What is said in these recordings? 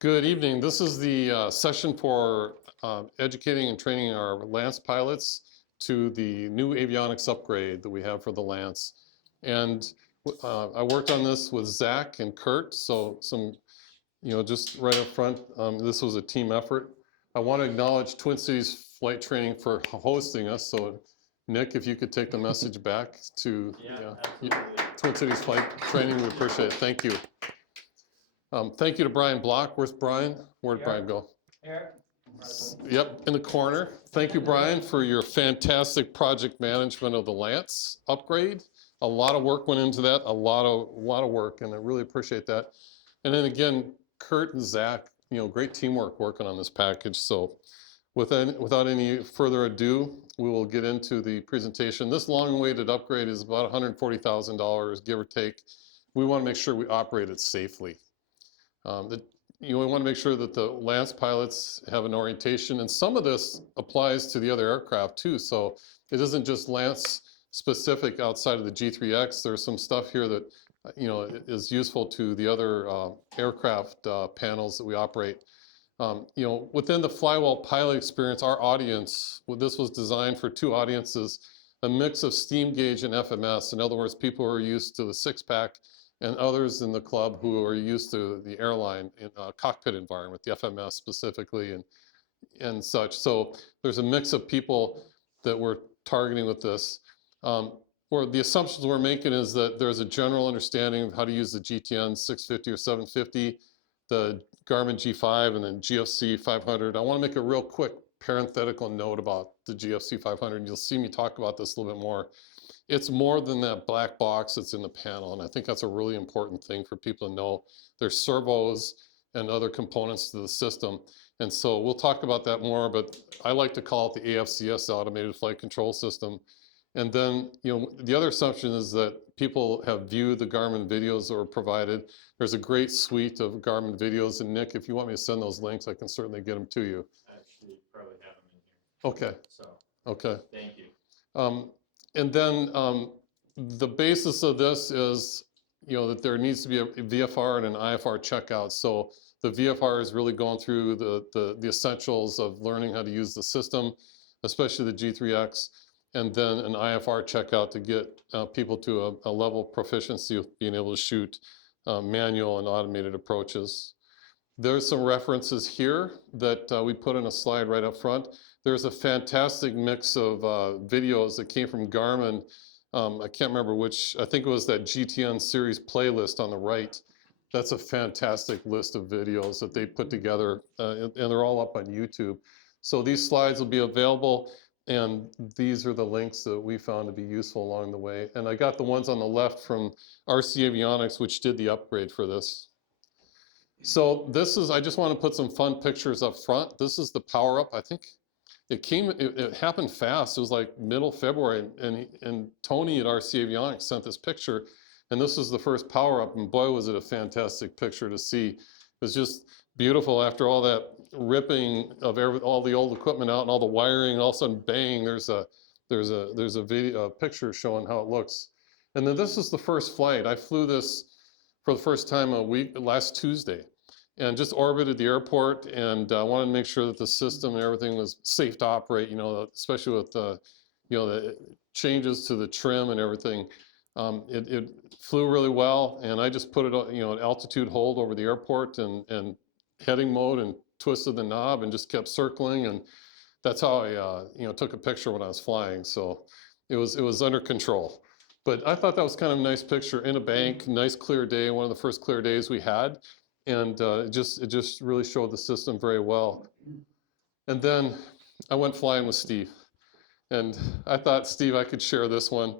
Good evening. This is the session for educating and training our Lance pilots to the new avionics upgrade that we have for the Lance. And I worked on this with Zach and Kurt, so just right up front, this was a team effort. I want to acknowledge Twin Cities Flight Training for hosting us. So Nick, if you could take the message back to Twin Cities Flight Training, we appreciate it. Thank you. Thank you to Brian Block. Where's Brian? Where'd Brian go? Here. Yep, in the corner. Thank you, Brian, for your fantastic project management of the Lance upgrade. A lot of work went into that, a lot of work, and I really appreciate that. And then again, Kurt and Zach, great teamwork working on this package. So without any further ado, we will get into the presentation. This long-awaited upgrade is about $140,000, give or take. We want to make sure we operate it safely. We want to make sure that the Lance pilots have an orientation, and some of this applies to the other aircraft too. So it isn't just Lance specific outside of the G3X. There's some stuff here that is useful to the other aircraft panels that we operate. Within the Flywell pilot experience, our audience, this was designed for two audiences, a mix of steam gauge and FMS. In other words, people who are used to the six-pack, and others in the club who are used to the airline cockpit environment, the FMS specifically, and such. So there's a mix of people that we're targeting with this. Or the assumptions we're making is that there's a general understanding of how to use the GTN 650 or 750, the Garmin G5, and then GFC 500. I want to make a real quick parenthetical note about the GFC 500, and you'll see me talk about this a little bit more. It's more than that black box that's in the panel, and I think that's a really important thing for people to know. There's servos and other components to the system, and so we'll talk about that more, but I like to call it the AFCS, the Automated Flight Control System. And then, the other assumption is that people have viewed the Garmin videos that were provided. There's a great suite of Garmin videos, and Nick, if you want me to send those links, I can certainly get them to you. I actually probably have them in here. Okay. So, okay. Thank you. And then the basis of this is, that there needs to be a VFR and an IFR checkout. So the VFR is really going through the essentials of learning how to use the system, especially the G3X, and then an IFR checkout to get people to a level of proficiency of being able to shoot manual and automated approaches. There's some references here that we put in a slide right up front. There's a fantastic mix of videos that came from Garmin. I can't remember which, I think it was that GTN series playlist on the right. That's a fantastic list of videos that they put together, and they're all up on YouTube. So these slides will be available, and these are the links that we found to be useful along the way. And I got the ones on the left from RC Avionics, which did the upgrade for this. So this is, I just want to put some fun pictures up front. This is the power up. I think it happened fast. It was like middle February, and Tony at RC Avionics sent this picture, and this is the first power up, and boy, was it a fantastic picture to see. It was just beautiful after all that ripping of all the old equipment out and all the wiring, and all of a sudden, bang, there's a video, a picture showing how it looks. And then this is the first flight. I flew this for the first time last Tuesday, and just orbited the airport, and wanted to make sure that the system and everything was safe to operate, especially with the changes to the trim and everything. It flew really well, and I just put it at altitude hold over the airport and heading mode, and twisted the knob and just kept circling, and that's how I took a picture when I was flying. So it was under control. But I thought that was kind of a nice picture in a bank, nice clear day, one of the first clear days we had. And it just really showed the system very well. And then I went flying with Steve. And I thought, Steve, I could share this one.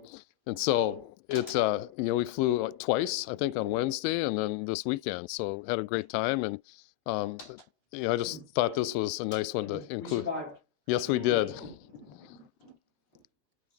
And so we flew twice, I think on Wednesday and then this weekend. So had a great time. And I just thought this was a nice one to include. Yes, we did.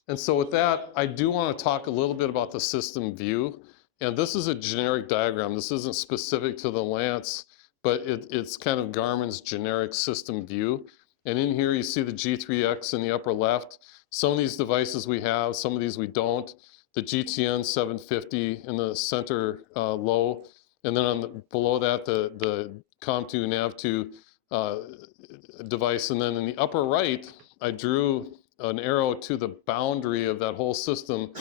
And so with that, I do want to talk a little bit about the system view. And this is a generic diagram. This isn't specific to the Lance, but it's kind of Garmin's generic system view. And in here, you see the G3X in the upper left. Some of these devices we have, some of these we don't. The GTN 750 in the center low. And then below that, the COM2, NAV2 device. And then in the upper right, I drew an arrow to the boundary of that whole system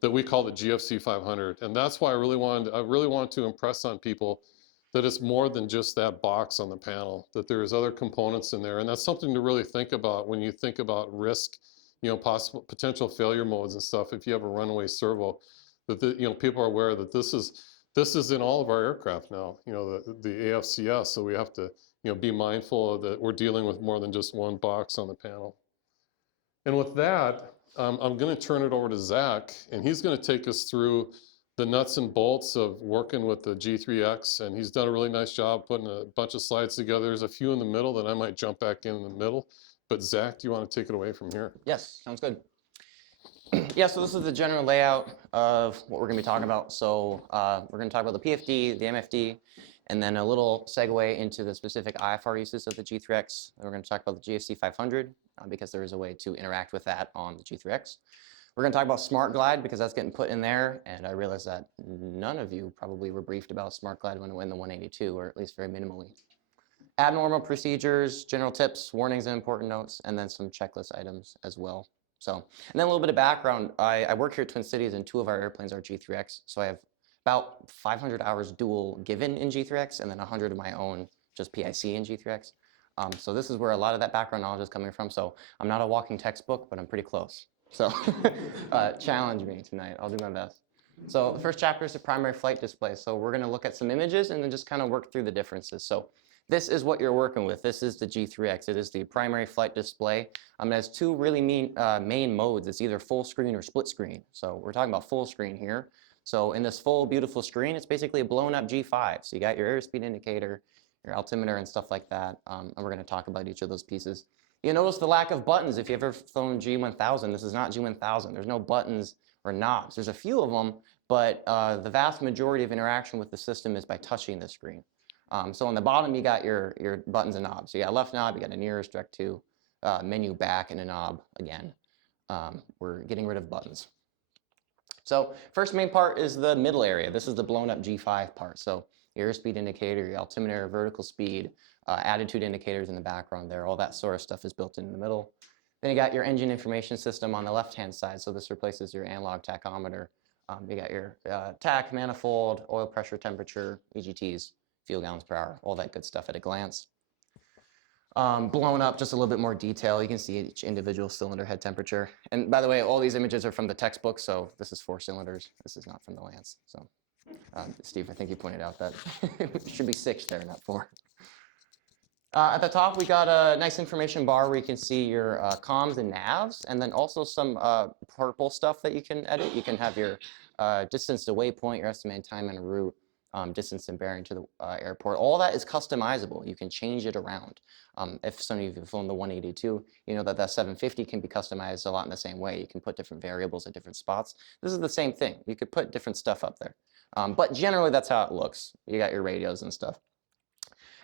that we call the GFC 500. And that's why I really wanted to impress on people that it's more than just that box on the panel, that there's other components in there. And that's something to really think about when you think about risk, potential failure modes and stuff. If you have a runaway servo, that people are aware that this is in all of our aircraft now, the AFCS. So we have to, be mindful of that we're dealing with more than just one box on the panel. And with that, I'm going to turn it over to Zach, and he's going to take us through the nuts and bolts of working with the G3X, and he's done a really nice job putting a bunch of slides together. There's a few in the middle that I might jump back in the middle, but Zach, do you want to take it away from here? Yes, sounds good. Yeah, so this is the general layout of what we're going to be talking about. So we're going to talk about the PFD, the MFD, and then a little segue into the specific IFR uses of the G3X. And we're going to talk about the GFC 500 because there is a way to interact with that on the G3X. We're going to talk about Smart Glide because that's getting put in there, and I realize that none of you probably were briefed about Smart Glide when it went in the 182, or at least very minimally. Abnormal procedures, general tips, warnings and important notes, and then some checklist items as well. So, and then a little bit of background. I work here at Twin Cities, and 2 of our airplanes are G3X, so I have about 500 hours dual given in G3X, and then 100 of my own just PIC in G3X. So this is where a lot of that background knowledge is coming from. So I'm not a walking textbook, but I'm pretty close. So challenge me tonight. I'll do my best. So the first chapter is the primary flight display. So we're going to look at some images and then just kind of work through the differences. So this is what you're working with. This is the G3X. It is the primary flight display. It has 2 really main modes. It's either full screen or split screen. So we're talking about full screen here. So in this full, beautiful screen, it's basically a blown up G5. So you got your airspeed indicator, your altimeter, and stuff like that. And we're going to talk about each of those pieces. You notice the lack of buttons. If you've ever flown G1000, this is not G1000. There's no buttons or knobs. There's a few of them, but the vast majority of interaction with the system is by touching the screen. So on the bottom, you got your buttons and knobs. So you got a left knob, you got a nearest, direct to, menu back, and a knob again. We're getting rid of buttons. So first main part is the middle area. This is the blown up G5 part. So your airspeed indicator, your altimeter, vertical speed, attitude indicators in the background there, all that sort of stuff is built in the middle. Then you got your engine information system on the left-hand side. So this replaces your analog tachometer. You got your tach, manifold, oil pressure, temperature, EGTs, fuel gallons per hour, all that good stuff at a glance. Blown up, just a little bit more detail. You can see each individual cylinder head temperature. And by the way, all these images are from the textbook, so this is 4 cylinders. This is not from the Lance. So, Steve, I think you pointed out that it should be 6 there, not 4. At the top, we got a nice information bar where you can see your comms and navs, and then also some purple stuff that you can edit. You can have your distance to waypoint, your estimated time en route, distance and bearing to the airport. All that is customizable. You can change it around. If some of you have flown the 182, you know that 750 can be customized a lot in the same way. You can put different variables at different spots. This is the same thing. You could put different stuff up there. But generally, that's how it looks. You got your radios and stuff.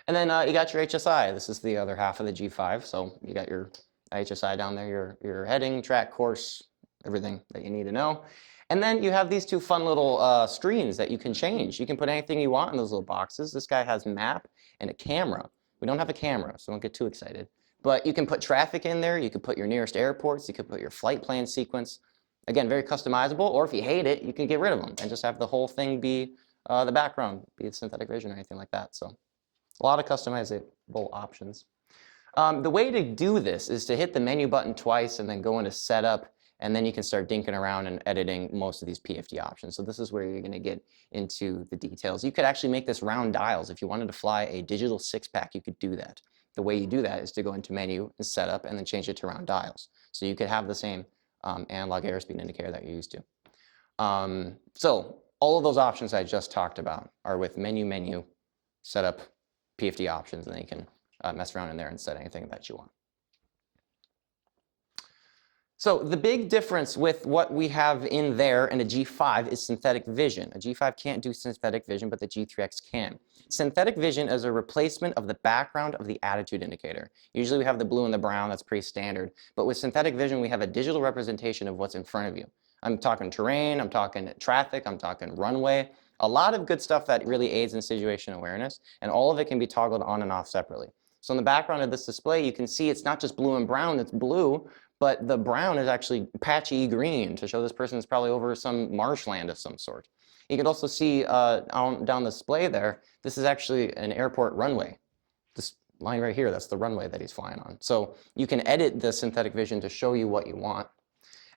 And then you got your HSI. This is the other half of the G5. So you got your HSI down there, your heading, track, course, everything that you need to know. And then you have these 2 fun little screens that you can change. You can put anything you want in those little boxes. This guy has map and a camera. We don't have a camera, so don't get too excited. But you can put traffic in there. You can put your nearest airports. You can put your flight plan sequence. Again, very customizable. Or if you hate it, you can get rid of them and just have the whole thing be the background, be it synthetic vision or anything like that. So a lot of customizable options. The way to do this is to hit the menu button twice and then go into setup, and then you can start dinking around and editing most of these PFD options. So this is where you're going to get into the details. You could actually make this round dials. If you wanted to fly a digital 6-pack, you could do that. The way you do that is to go into menu and setup and then change it to round dials. So you could have the same analog airspeed indicator that you're used to. So all of those options I just talked about are with menu, setup, PFD options, and then you can mess around in there and set anything that you want. So the big difference with what we have in there in a G5 is synthetic vision. A G5 can't do synthetic vision, but the G3X can. Synthetic vision is a replacement of the background of the attitude indicator. Usually we have the blue and the brown, that's pretty standard. But with synthetic vision, we have a digital representation of what's in front of you. I'm talking terrain, I'm talking traffic, I'm talking runway. A lot of good stuff that really aids in situation awareness, and all of it can be toggled on and off separately. So in the background of this display, you can see it's not just blue and brown, it's blue, but the brown is actually patchy green to show this person is probably over some marshland of some sort. You can also see down the display there, this is actually an airport runway. This line right here, that's the runway that he's flying on. So you can edit the synthetic vision to show you what you want.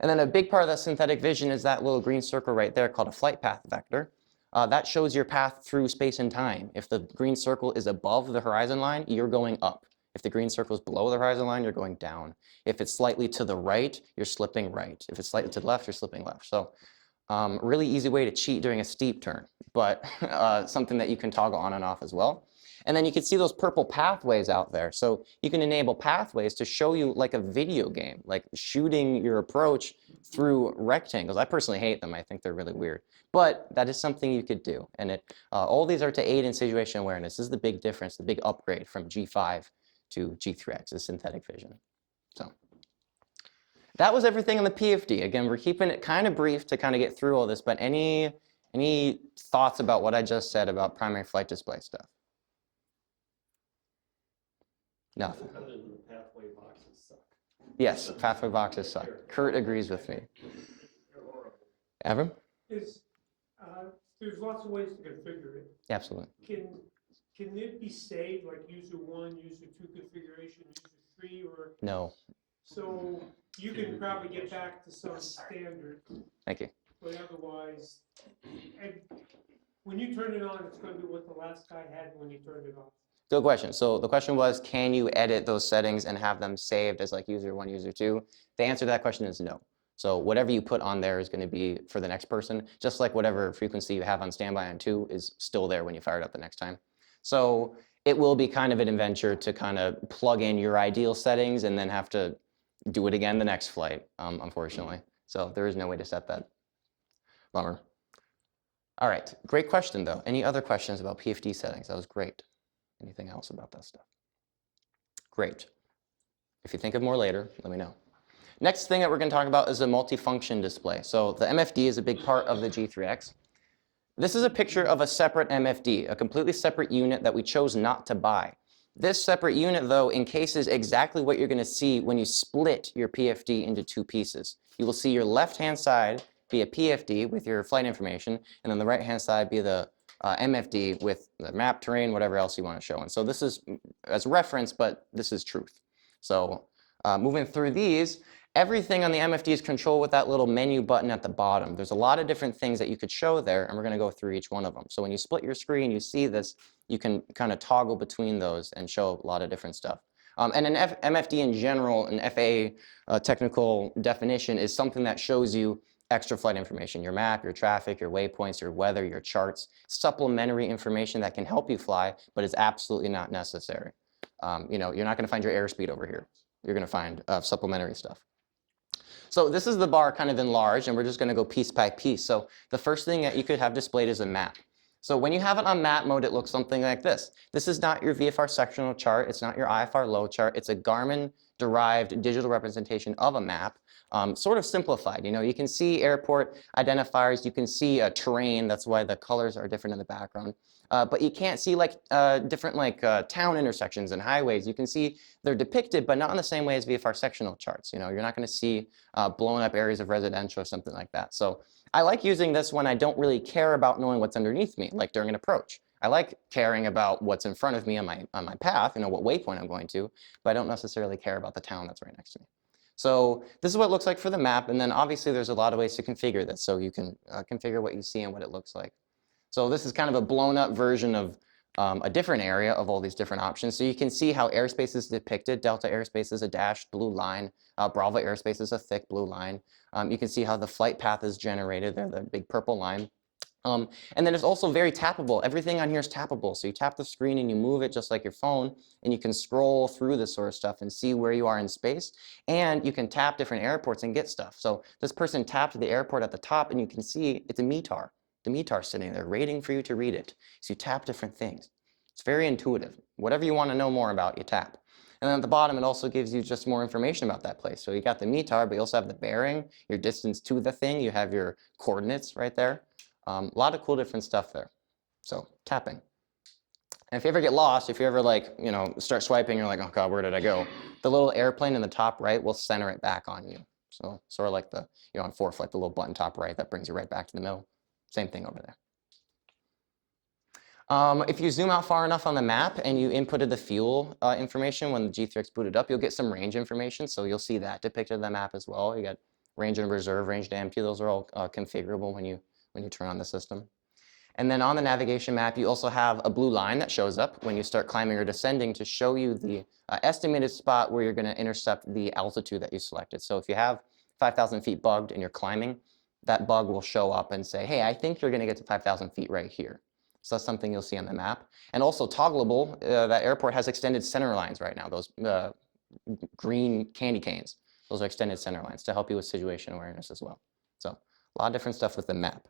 And then a big part of that synthetic vision is that little green circle right there called a flight path vector. That shows your path through space and time. If the green circle is above the horizon line, you're going up. If the green circle is below the horizon line, you're going down. If it's slightly to the right, you're slipping right. If it's slightly to the left, you're slipping left. So really easy way to cheat during a steep turn, but something that you can toggle on and off as well. And then you can see those purple pathways out there. So you can enable pathways to show you like a video game, like shooting your approach through rectangles. I personally hate them. I think they're really weird. But that is something you could do. And all these are to aid in situation awareness. This is the big difference, the big upgrade from G5 to G3X is synthetic vision. So that was everything on the PFD. Again, we're keeping it kind of brief to kind of get through all this, but any thoughts about what I just said about primary flight display stuff? Nothing. Pathway boxes suck. Yes, pathway boxes suck. Kurt agrees with me. They're horrible. Evan? There's lots of ways to configure it. Absolutely. Can it be saved, like user 1, user 2 configuration, user 3, or? No. So you can probably get back to some standard, Thank you. but otherwise, and when you turn it on, it's going to be what the last guy had when he turned it off. Good question. So the question was, can you edit those settings and have them saved as like user 1, user 2? The answer to that question is no. So whatever you put on there is going to be for the next person, just like whatever frequency you have on standby on 2 is still there when you fire it up the next time. So it will be kind of an adventure to kind of plug in your ideal settings and then have to do it again the next flight, unfortunately. So there is no way to set that. Bummer. All right, great question though. Any other questions about PFD settings? That was great. Anything else about that stuff? Great. If you think of more later, let me know. Next thing that we're going to talk about is a multifunction display. So the MFD is a big part of the G3X. This is a picture of a separate MFD, a completely separate unit that we chose not to buy. This separate unit, though, encases exactly what you're going to see when you split your PFD into 2 pieces. You will see your left-hand side be a PFD with your flight information, and then the right-hand side be the MFD with the map, terrain, whatever else you want to show. And so this is as reference, but this is truth. So moving through these, everything on the MFD is controlled with that little menu button at the bottom. There's a lot of different things that you could show there, and we're going to go through each one of them. So when you split your screen, you see this, you can kind of toggle between those and show a lot of different stuff. And an MFD in general, an FAA technical definition, is something that shows you extra flight information, your map, your traffic, your waypoints, your weather, your charts, supplementary information that can help you fly, but is absolutely not necessary. You know, you're not going to find your airspeed over here. You're going to find supplementary stuff. So this is the bar kind of enlarged, and we're just going to go piece by piece. So the first thing that you could have displayed is a map. So when you have it on map mode, it looks something like this. This is not your VFR sectional chart. It's not your IFR low chart. It's a Garmin-derived digital representation of a map, sort of simplified. You know, you can see airport identifiers. You can see terrain. That's why the colors are different in the background. But you can't see like different like town intersections and highways. You can see they're depicted, but not in the same way as VFR sectional charts. You know, you're not going to see blown up areas of residential or something like that. So I like using this when I don't really care about knowing what's underneath me, like during an approach. I like caring about what's in front of me on my path, you know, what waypoint I'm going to, but I don't necessarily care about the town that's right next to me. So this is what it looks like for the map, and then obviously there's a lot of ways to configure this, so you can configure what you see and what it looks like. So this is kind of a blown up version of a different area of all these different options. So you can see how airspace is depicted. Delta airspace is a dashed blue line. Bravo airspace is a thick blue line. You can see how the flight path is generated there, the big purple line. And then it's also very tappable. Everything on here is tappable. So you tap the screen and you move it just like your phone, and you can scroll through this sort of stuff and see where you are in space. And you can tap different airports and get stuff. So this person tapped the airport at the top, and you can see it's a METAR. The METAR sitting there waiting for you to read it. So you tap different things. It's very intuitive. Whatever you want to know more about, you tap. And then at the bottom, it also gives you just more information about that place. So you got the METAR, but you also have the bearing, your distance to the thing. You have your coordinates right there. A lot of cool different stuff there. So tapping. And if you ever get lost, if you ever like, start swiping, you're like, oh God, where did I go? The little airplane in the top right will center it back on you. So sort of like the, on fourth, like the little button top right, that brings you right back to the middle. Same thing over there. If you zoom out far enough on the map and you inputted the fuel information when the G3X booted up, you'll get some range information. So you'll see that depicted in the map as well. You got range and reserve, range to empty. Those are all configurable when you turn on the system. And then on the navigation map, you also have a blue line that shows up when you start climbing or descending to show you the estimated spot where you're going to intercept the altitude that you selected. So if you have 5,000 feet bugged and you're climbing, that bug will show up and say, hey, I think you're going to get to 5,000 feet right here. So that's something you'll see on the map. And also toggleable, that airport has extended center lines right now, those green candy canes. Those are extended center lines to help you with situation awareness as well. So a lot of different stuff with the map.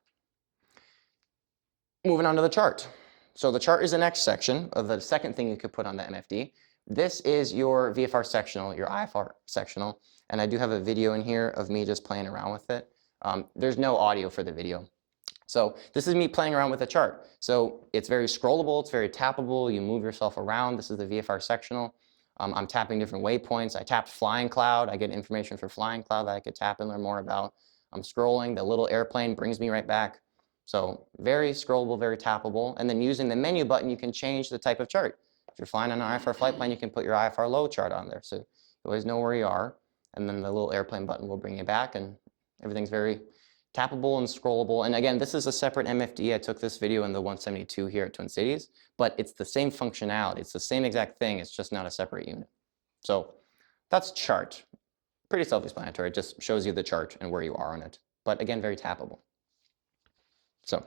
Moving on to the chart. So the chart is the next section of the second thing you could put on the MFD. This is your VFR sectional, your IFR sectional. And I do have a video in here of me just playing around with it. There's no audio for the video. So this is me playing around with the chart. So it's very scrollable, it's very tappable, you move yourself around. This is the VFR sectional. I'm tapping different waypoints. I tapped flying cloud. I get information for flying cloud that I could tap and learn more about. I'm scrolling, the little airplane brings me right back. So very scrollable, very tappable. And then using the menu button, you can change the type of chart. If you're flying on an IFR flight plan, you can put your IFR low chart on there. So you always know where you are. And then the little airplane button will bring you back, and everything's very tappable and scrollable. And again, this is a separate MFD. I took this video in the 172 here at Twin Cities, but it's the same functionality. It's the same exact thing. It's just not a separate unit. So that's chart. Pretty self-explanatory. It just shows you the chart and where you are on it. But again, very tappable. So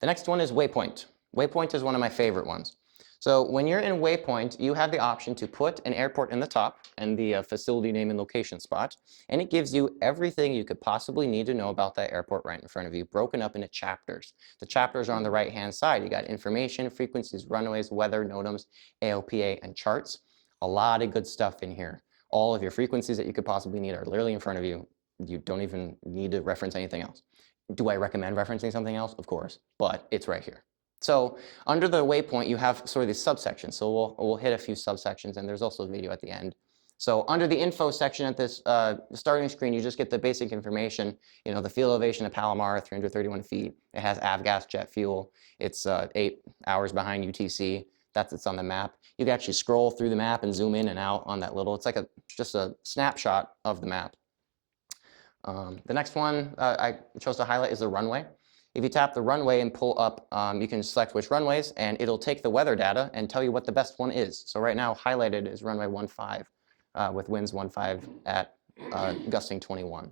the next one is waypoint. Waypoint is one of my favorite ones. So when you're in waypoint, you have the option to put an airport in the top and the facility name and location spot, and it gives you everything you could possibly need to know about that airport right in front of you, broken up into chapters. The chapters are on the right-hand side. You got information, frequencies, runways, weather, NOTAMs, ALPA, and charts. A lot of good stuff in here. All of your frequencies that you could possibly need are literally in front of you. You don't even need to reference anything else. Do I recommend referencing something else? Of course, but it's right here. So under the waypoint, you have sort of these subsections. So we'll hit a few subsections, and there's also a video at the end. So under the info section at this starting screen, you just get the basic information. The field elevation of Palomar, 331 feet. It has avgas jet fuel. It's 8 hours behind UTC. It's on the map. You can actually scroll through the map and zoom in and out on that little. It's like just a snapshot of the map. The next one I chose to highlight is the runway. If you tap the runway and pull up, you can select which runways, and it'll take the weather data and tell you what the best one is. So right now, highlighted is runway 15 with winds 15 at gusting 21.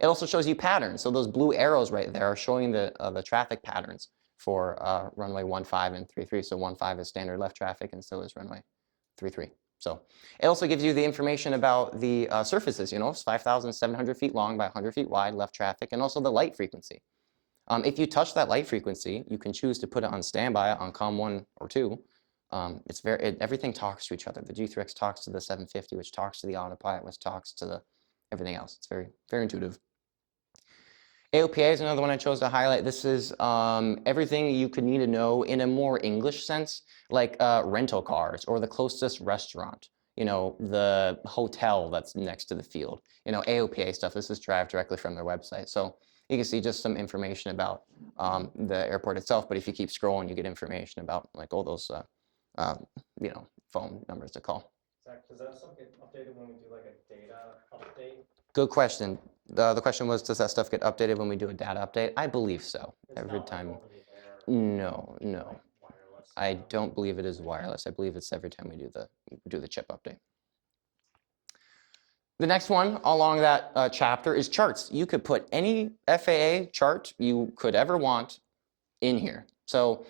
It also shows you patterns. So those blue arrows right there are showing the traffic patterns for runway 15 and 33. So 15 is standard left traffic, and so is runway 33. So it also gives you the information about the surfaces. It's 5,700 feet long by 100 feet wide, left traffic, and also the light frequency. If you touch that light frequency, you can choose to put it on standby on COM 1 or 2. Everything talks to each other. The G3X talks to the 750, which talks to the autopilot, which talks to everything else. It's very, very intuitive. AOPA is another one I chose to highlight. This is everything you could need to know in a more English sense, like rental cars or the closest restaurant, the hotel that's next to the field. AOPA stuff. This is derived directly from their website. So you can see just some information about the airport itself, but if you keep scrolling, you get information about like all those, phone numbers to call. Zach, does that stuff get updated when we do like a data update? Good question. The question was, does that stuff get updated when we do a data update? I believe so. It's Every not time. Like over the air, No. like wireless. I don't believe it is wireless. I believe it's every time we do the chip update. The next one along that chapter is charts. You could put any FAA chart you could ever want in here. So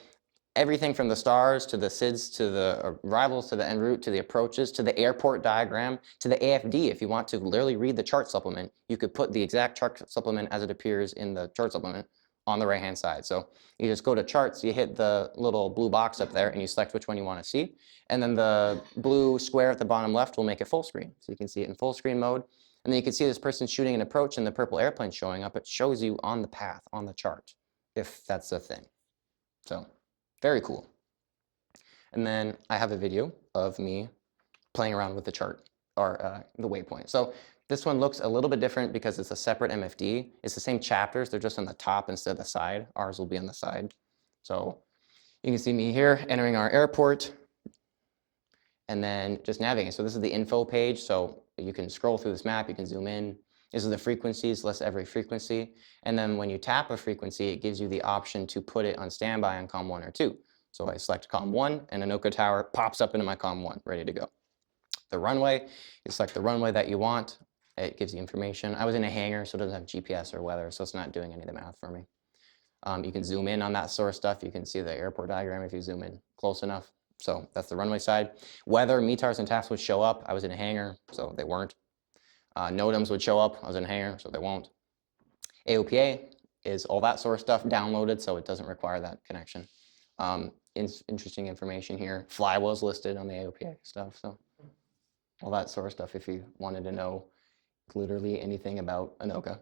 everything from the stars to the SIDS to the arrivals to the en route to the approaches to the airport diagram to the AFD. If you want to literally read the chart supplement, you could put the exact chart supplement as it appears in the chart supplement on the right hand side. So you just go to charts, you hit the little blue box up there and you select which one you want to see. And then the blue square at the bottom left will make it full screen. So you can see it in full screen mode. And then you can see this person shooting an approach and the purple airplane showing up. It shows you on the path, on the chart, if that's a thing. So very cool. And then I have a video of me playing around with the chart, or the waypoint. So this one looks a little bit different because it's a separate MFD. It's the same chapters, they're just on the top instead of the side. Ours will be on the side. So you can see me here entering our airport and then just navigating. So this is the info page. So you can scroll through this map, you can zoom in. This is the frequencies, list every frequency. And then when you tap a frequency, it gives you the option to put it on standby on COM 1 or 2. So I select COM 1 and Anoka Tower pops up into my COM 1, ready to go. The runway, you select the runway that you want. It gives you information. I was in a hangar, so it doesn't have GPS or weather, so it's not doing any of the math for me. You can zoom in on that sort of stuff. You can see the airport diagram if you zoom in close enough. So that's the runway side. Weather, METARs and TAFs would show up. I was in a hangar, so they weren't. NOTAMs would show up. I was in a hangar, so they won't. AOPA is all that sort of stuff downloaded, so it doesn't require that connection. Interesting information here. Flywheel's listed on the AOPA stuff, so all that sort of stuff if you wanted to know literally anything about Anoka.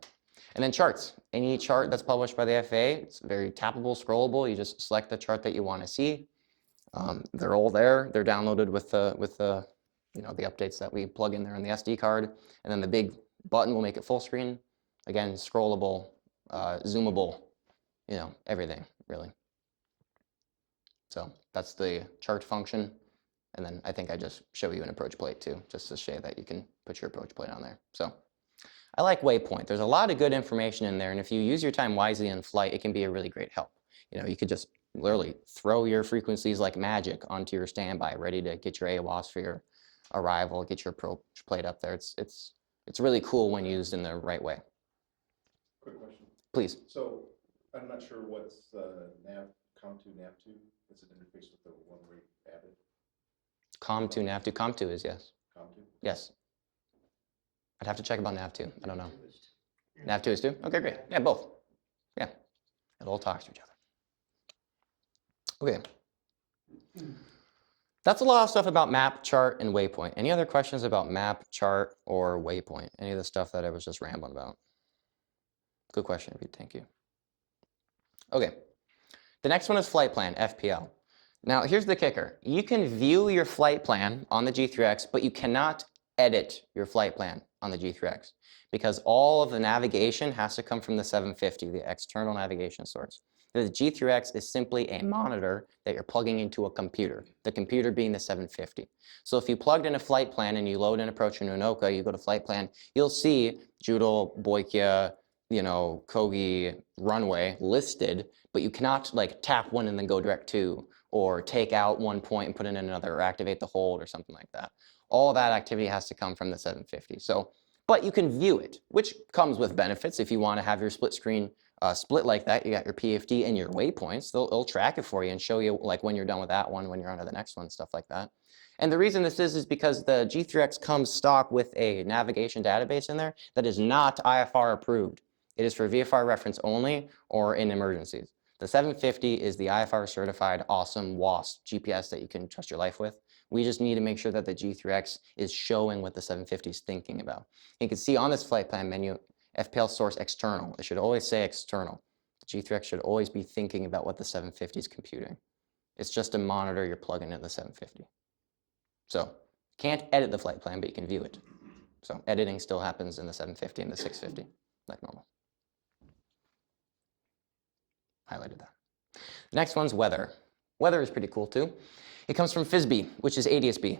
And then charts. Any chart that's published by the FAA, it's very tappable, scrollable. You just select the chart that you want to see. They're all there. They're downloaded with the the updates that we plug in there on the SD card. And then the big button will make it full screen. Again, scrollable, zoomable, everything really. So that's the chart function. And then I think I just show you an approach plate too, just to show that you can put your approach plate on there. So I like Waypoint. There's a lot of good information in there. And if you use your time wisely in flight, it can be a really great help. You could just literally throw your frequencies like magic onto your standby, ready to get your AWAS for your arrival, get your approach plate up there. It's really cool when used in the right way. Quick question. Please. So I'm not sure what's COM2, NAV2. Does it interface with the one-way Avid? COM2, NAV2. COM2 is yes. COM2? Yes. I'd have to check about NAV2. I don't know. NAV2 is 2? Okay, great. Yeah, both. Yeah. It all talks to each other. Okay. That's a lot of stuff about map, chart, and waypoint. Any other questions about map, chart, or waypoint? Any of the stuff that I was just rambling about? Good question, Reed. Thank you. Okay. The next one is flight plan, FPL. Now, here's the kicker. You can view your flight plan on the G3X, but you cannot edit your flight plan on the G3X because all of the navigation has to come from the 750, the external navigation source. The G3X is simply a monitor that you're plugging into a computer, the computer being the 750. So if you plugged in a flight plan and you load an approach in Anoka, you go to flight plan, you'll see Joodle, Boykia, Kogi, runway listed, but you cannot like tap one and then go direct to, or take out one point and put in another, or activate the hold or something like that. All that activity has to come from the 750. So, but you can view it, which comes with benefits. If you want to have your split screen split like that, you got your PFD and your waypoints. They'll track it for you and show you like when you're done with that one, when you're on to the next one, stuff like that. And the reason this is because the G3X comes stock with a navigation database in there that is not IFR approved. It is for VFR reference only or in emergencies. The 750 is the IFR certified awesome WASP GPS that you can trust your life with. We just need to make sure that the G3X is showing what the 750 is thinking about. You can see on this flight plan menu, FPL source external. It should always say external. The G3X should always be thinking about what the 750 is computing. It's just a monitor you're plugging into the 750. So can't edit the flight plan, but you can view it. So editing still happens in the 750 and the 650, like normal. Highlighted that. The next one's weather. Weather is pretty cool too. It comes from FISB, which is ADSB,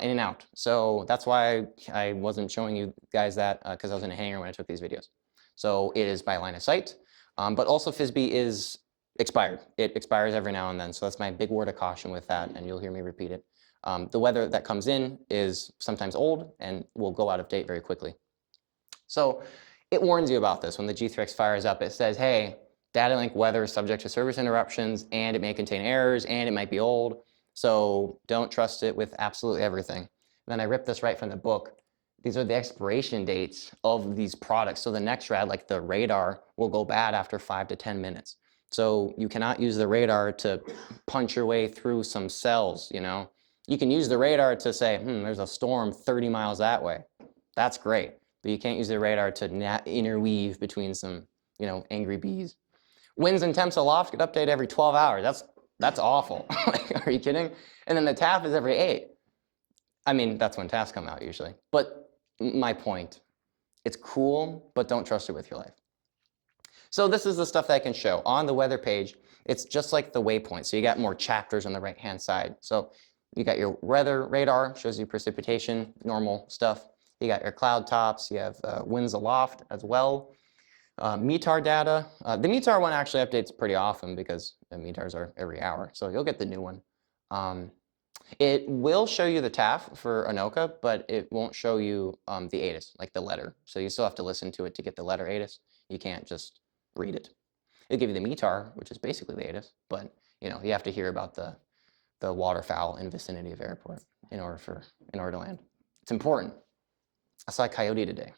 in and out. So that's why I wasn't showing you guys that because I was in a hangar when I took these videos. So it is by line of sight, but also FISB is expired. It expires every now and then. So that's my big word of caution with that, and you'll hear me repeat it. The weather that comes in is sometimes old and will go out of date very quickly. So it warns you about this. When the G3X fires up, it says, hey, data link weather is subject to service interruptions, and it may contain errors, and it might be old. So don't trust it with absolutely everything. And then I ripped this right from the book. These are the expiration dates of these products. So the next rad, like the radar, will go bad after 5 to 10 minutes. So you cannot use the radar to punch your way through some cells, You can use the radar to say, there's a storm 30 miles that way. That's great. but you can't use the radar to interweave between some, angry bees. Winds and temps aloft get updated every 12 hours. That's awful. Like, are you kidding? And then the TAF is every 8. I mean, that's when TAFs come out usually. But my point, it's cool, but don't trust it with your life. So this is the stuff that I can show. On the weather page, it's just like the waypoint. So you got more chapters on the right-hand side. So you got your weather radar, shows you precipitation, normal stuff. You got your cloud tops. You have winds aloft as well. METAR data. The METAR one actually updates pretty often because the METARs are every hour. So you'll get the new one. It will show you the TAF for Anoka, but it won't show you the ATIS, like the letter. So you still have to listen to it to get the letter ATIS. You can't just read it. It'll give you the METAR, which is basically the ATIS, but you have to hear about the waterfowl in vicinity of airport in order to land. It's important. I saw a coyote today.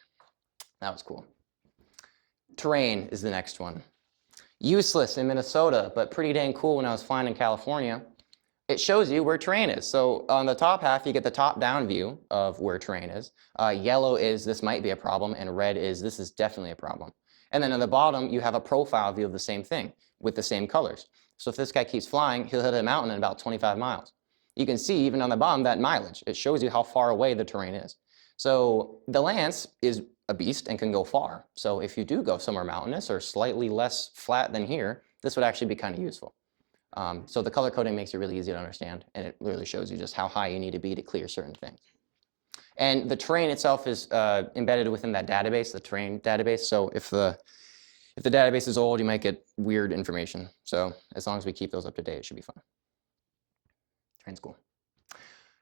That was cool. Terrain is the next one. Useless in Minnesota, but pretty dang cool when I was flying in California. It shows you where terrain is. So on the top half, you get the top-down view of where terrain is. Yellow is this might be a problem, and red is this is definitely a problem. And then on the bottom, you have a profile view of the same thing with the same colors. So if this guy keeps flying, he'll hit a mountain in about 25 miles. You can see even on the bottom that mileage. It shows you how far away the terrain is. So the Lance is a beast and can go far. So if you do go somewhere mountainous or slightly less flat than here, this would actually be kind of useful. So the color coding makes it really easy to understand, and it really shows you just how high you need to be to clear certain things. And the terrain itself is embedded within that database, the terrain database. So if the database is old, you might get weird information. So as long as we keep those up to date, it should be fine. Terrain's cool.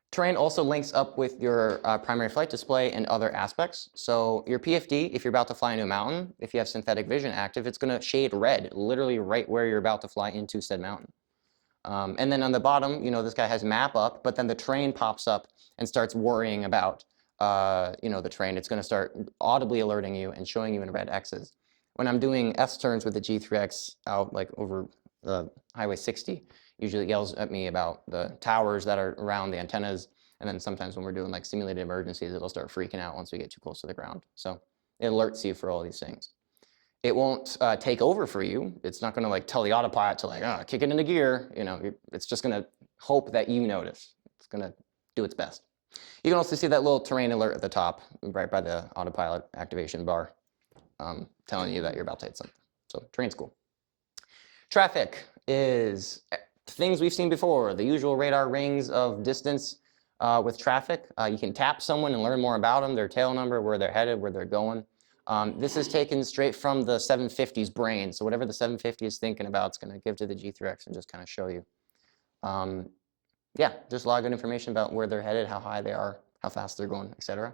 Terrain also links up with your primary flight display and other aspects. So your PFD, if you're about to fly into a mountain, if you have synthetic vision active, it's going to shade red, literally right where you're about to fly into said mountain. And then on the bottom, this guy has map up, but then the terrain pops up and starts worrying about, the terrain. It's going to start audibly alerting you and showing you in red X's. When I'm doing S-turns with the G3X out like over Highway 60, usually it yells at me about the towers that are around the antennas. And then sometimes when we're doing like simulated emergencies, it'll start freaking out once we get too close to the ground. So it alerts you for all these things. It won't take over for you. It's not going to like tell the autopilot to kick it into gear. It's just going to hope that you notice. It's going to do its best. You can also see that little terrain alert at the top, right by the autopilot activation bar, telling you that you're about to hit something. So terrain's cool. Traffic is things we've seen before, the usual radar rings of distance with traffic. You can tap someone and learn more about them, their tail number, where they're headed, where they're going. This is taken straight from the 750's brain. So whatever the 750 is thinking about, it's going to give to the G3X and just kind of show you. Yeah, there's a lot of good information about where they're headed, how high they are, how fast they're going, etc.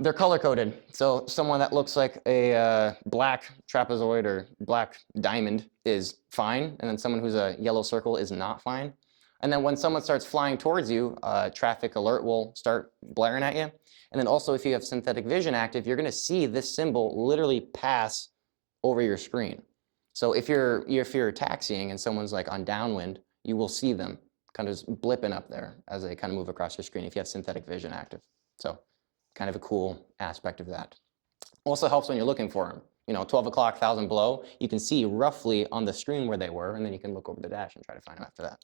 They're color-coded. So someone that looks like a black trapezoid or black diamond is fine, and then someone who's a yellow circle is not fine. And then when someone starts flying towards you, traffic alert will start blaring at you. And then also if you have synthetic vision active, you're going to see this symbol literally pass over your screen. So if you're taxiing and someone's like on downwind, you will see them kind of just blipping up there as they kind of move across your screen if you have synthetic vision active. So kind of a cool aspect of that. Also helps when you're looking for them. 12 o'clock, 1,000 below, you can see roughly on the screen where they were, and then you can look over the dash and try to find them after that.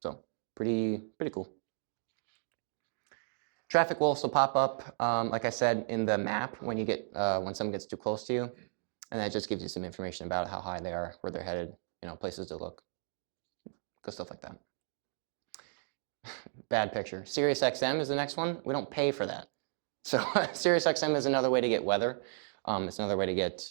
So pretty cool. Traffic will also pop up, like I said, in the map when when someone gets too close to you, and that just gives you some information about how high they are, where they're headed, places to look, good stuff like that. Bad picture. SiriusXM is the next one. We don't pay for that. So SiriusXM is another way to get weather. It's another way to get,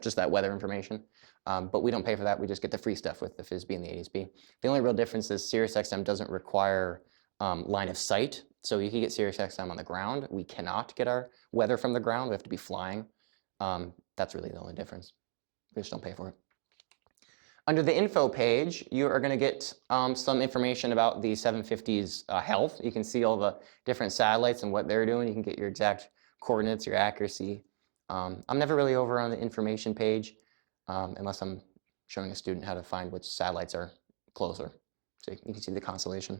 just that weather information. But we don't pay for that. We just get the free stuff with the FISB and the ADSB. The only real difference is SiriusXM doesn't require line of sight. So you can get SiriusXM on the ground. We cannot get our weather from the ground. We have to be flying. That's really the only difference. We just don't pay for it. Under the info page, you are going to get some information about the 750's health. You can see all the different satellites and what they're doing. You can get your exact coordinates, your accuracy. I'm never really over on the information page unless I'm showing a student how to find which satellites are closer. So you can see the constellation.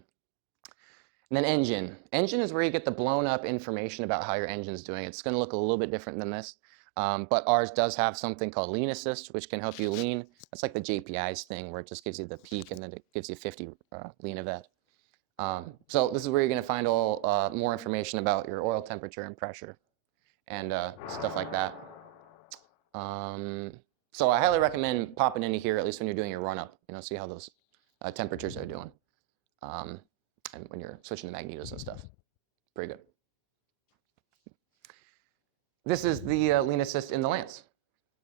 And then engine. Engine is where you get the blown up information about how your engine's doing. It's going to look a little bit different than this. But ours does have something called lean assist, which can help you lean. That's like the JPI's thing, where it just gives you the peak and then it gives you 50 lean of that. So this is where you're going to find all more information about your oil temperature and pressure and stuff like that. So I highly recommend popping into here, at least when you're doing your run-up, see how those temperatures are doing. And when you're switching the magnetos and stuff. Pretty good. This is the lean assist in the Lance.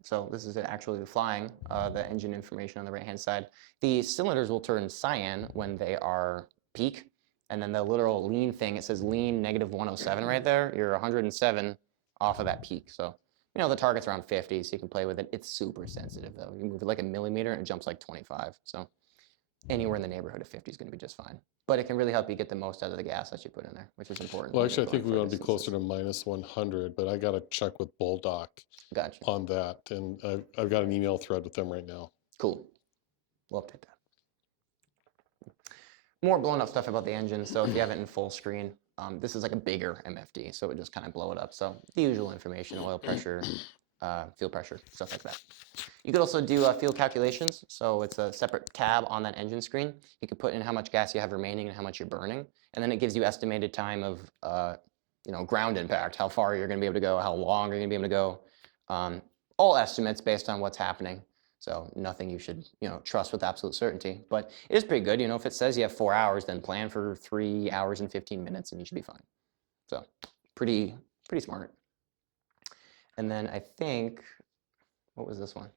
So this is it actually flying, the engine information on the right-hand side. The cylinders will turn cyan when they are peak. And then the literal lean thing, it says lean -107 right there. You're 107 off of that peak. So, the target's around 50, so you can play with it. It's super sensitive, though. You move it like a millimeter, and it jumps like 25. So anywhere in the neighborhood of 50 is going to be just fine. But it can really help you get the most out of the gas that you put in there, which is important. Well, when you're actually, I think going we for want to be distances. closer to -100, but I got to check with Bulldog Gotcha. on that. And I've got an email thread with them right now. Cool. We'll update that. More blown up stuff about the engine. So if you have it in full screen, this is like a bigger MFD, so it would just kind of blow it up. So the usual information, oil pressure, fuel pressure, stuff like that. You could also do fuel calculations. So it's a separate tab on that engine screen. You could put in how much gas you have remaining and how much you're burning. And then it gives you estimated time of ground impact, how far you're going to be able to go, how long you're going to be able to go. All estimates based on what's happening. So nothing you should trust with absolute certainty. But it is pretty good. If it says you have 4 hours, then plan for 3 hours and 15 minutes and you should be fine. So pretty smart. And then I think, what was this one?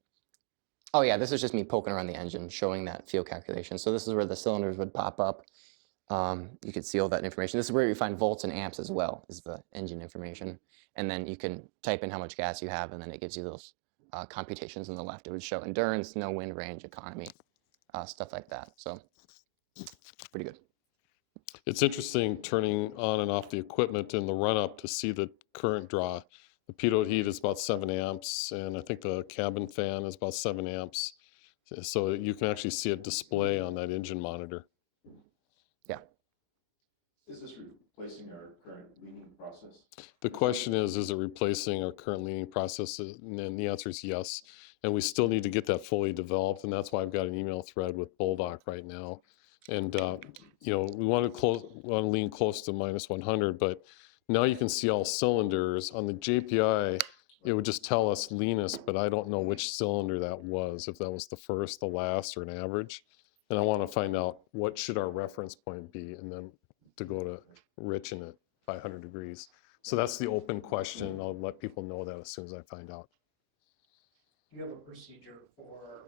Oh yeah, this is just me poking around the engine, showing that fuel calculation. So this is where the cylinders would pop up. You could see all that information. This is where you find volts and amps as well, is the engine information. And then you can type in how much gas you have, and then it gives you those computations on the left. It would show endurance, no wind range, economy, stuff like that. So pretty good. It's interesting turning on and off the equipment in the run-up to see the current draw. The pitot heat is about 7 amps, and I think the cabin fan is about 7 amps. So you can actually see a display on that engine monitor. Yeah. Is this replacing our current leaning process? The question is it replacing our current leaning process? And the answer is yes. And we still need to get that fully developed, and that's why I've got an email thread with Bulldog right now. And we want to lean close to -100, but now you can see all cylinders. On the JPI, it would just tell us leanest, but I don't know which cylinder that was, if that was the first, the last, or an average. And I want to find out what should our reference point be, and then to go to richen it by 100 degrees. So that's the open question. I'll let people know that as soon as I find out. Do you have a procedure for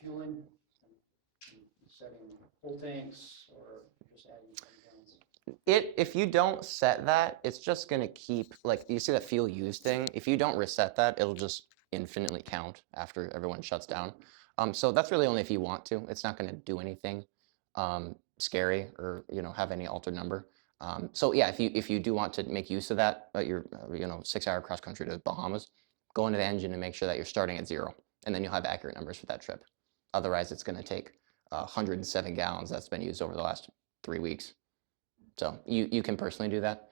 fueling, setting full tanks, or just adding 10 gallons? If you don't set that, it's just going to keep, like, you see that fuel used thing? If you don't reset that, it'll just infinitely count after everyone shuts down. So that's really only if you want to. It's not going to do anything scary or have any altered number. So yeah, if you do want to make use of that, your 6-hour cross country to Bahamas, go into the engine and make sure that you're starting at 0, and then you'll have accurate numbers for that trip. Otherwise, it's going to take 107 gallons that's been used over the last 3 weeks. So you can personally do that,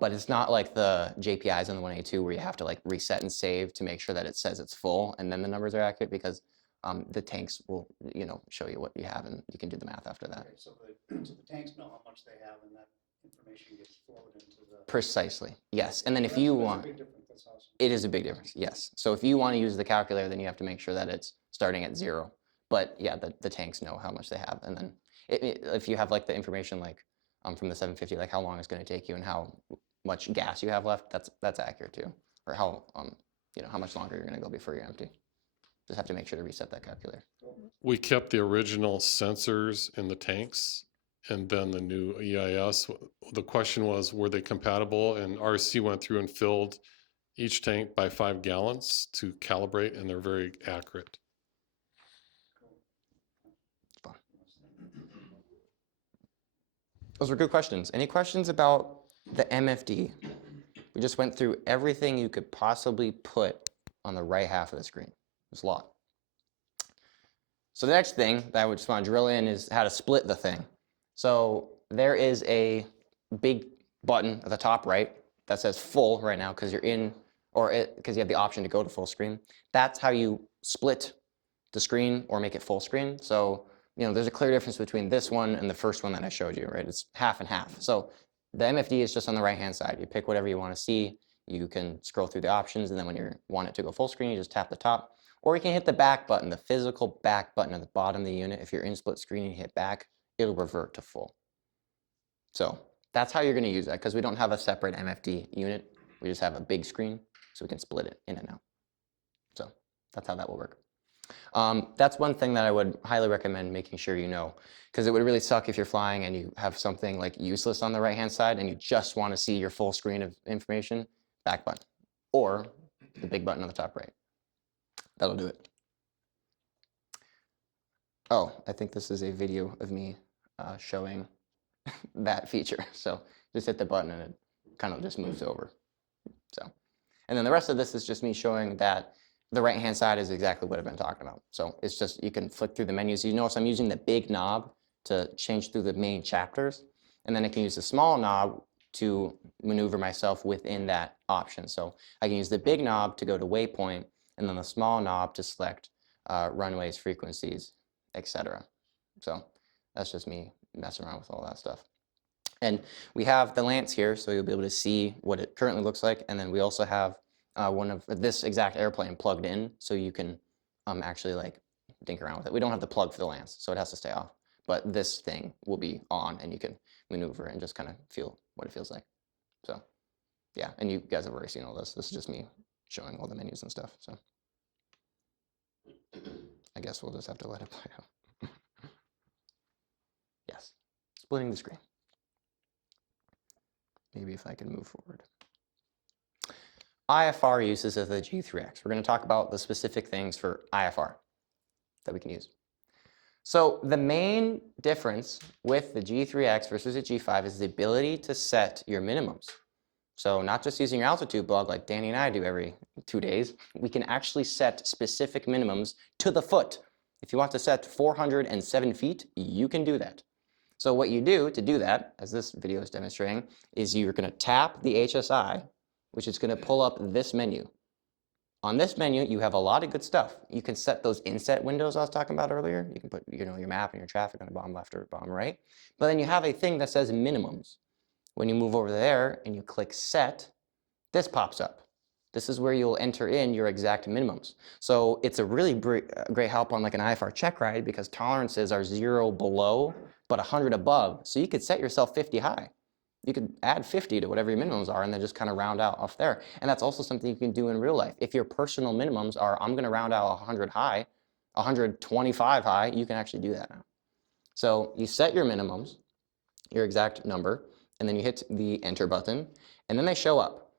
but it's not like the JPIs on the 182 where you have to like reset and save to make sure that it says it's full and then the numbers are accurate, because the tanks will show you what you have and you can do the math after that. Okay, so the tanks know how much they have, and that information gets flowed into the. Precisely, yes. And then if you want, That's a big difference. That's awesome. it is a big difference, yes. So if you want to use the calculator, then you have to make sure that it's starting at 0. But yeah, the tanks know how much they have, and then if you have like the information like from the 750, like how long it's going to take you and how much gas you have left, that's accurate too, or how how much longer you're going to go before you're empty. Just have to make sure to reset that calculator. We kept the original sensors in the tanks and then the new EIS. The question was, were they compatible? And RC went through and filled each tank by 5 gallons to calibrate, and they're very accurate. Fun. Those were good questions. Any questions about the MFD? We just went through everything you could possibly put on the right half of the screen. There's a lot. So the next thing that I would just want to drill in is how to split the thing. So there is a big button at the top right that says full right now because you're in, or because you have the option to go to full screen. That's how you split the screen or make it full screen. So, there's a clear difference between this one and the first one that I showed you, right? It's half and half. So the MFD is just on the right-hand side. You pick whatever you want to see. You can scroll through the options, and then when you want it to go full screen, you just tap the top. Or you can hit the back button, the physical back button at the bottom of the unit. If you're in split screen and you hit back, it'll revert to full. So that's how you're going to use that, because we don't have a separate MFD unit. We just have a big screen, so we can split it in and out. So that's how that will work. That's one thing that I would highly recommend making sure you know, because it would really suck if you're flying and you have something like useless on the right-hand side and you just want to see your full screen of information, back button, or the big button on the top right. That'll do it. Oh, I think this is a video of me showing that feature. So just hit the button and it kind of just moves over. So, and then the rest of this is just me showing that the right-hand side is exactly what I've been talking about. So it's just, you can flick through the menus. You notice I'm using the big knob to change through the main chapters. And then I can use the small knob to maneuver myself within that option. So I can use the big knob to go to waypoint, and then the small knob to select runways, frequencies, etc. So that's just me messing around with all that stuff. And we have the lance here, so you'll be able to see what it currently looks like. And then we also have one of this exact airplane plugged in, so you can actually like dink around with it. We don't have the plug for the lance, so it has to stay off. But this thing will be on, and you can maneuver and just kind of feel what it feels like. So yeah, and you guys have already seen all this. This is just me showing all the menus and stuff. So I guess we'll just have to let it play out. Yes, splitting the screen. Maybe if I can move forward. IFR uses of the G3X. We're going to talk about the specific things for IFR that we can use. So the main difference with the G3X versus the G5 is the ability to set your minimums. So not just using your altitude blog like Danny and I do every 2 days, we can actually set specific minimums to the foot. If you want to set 407 feet, you can do that. So what you do to do that, as this video is demonstrating, is you're going to tap the HSI, which is going to pull up this menu. On this menu, you have a lot of good stuff. You can set those inset windows I was talking about earlier. You can put your map and your traffic on the bottom left or bottom right. But then you have a thing that says minimums. When you move over there and you click set, this pops up. This is where you'll enter in your exact minimums. So it's a really great help on like an IFR check ride, because tolerances are 0 below, but 100 above. So you could set yourself 50 high. You could add 50 to whatever your minimums are and then just kind of round out off there. And that's also something you can do in real life. If your personal minimums are, I'm going to round out 100 high, 125 high, you can actually do that now. So you set your minimums, your exact number, and then you hit the enter button, and then they show up.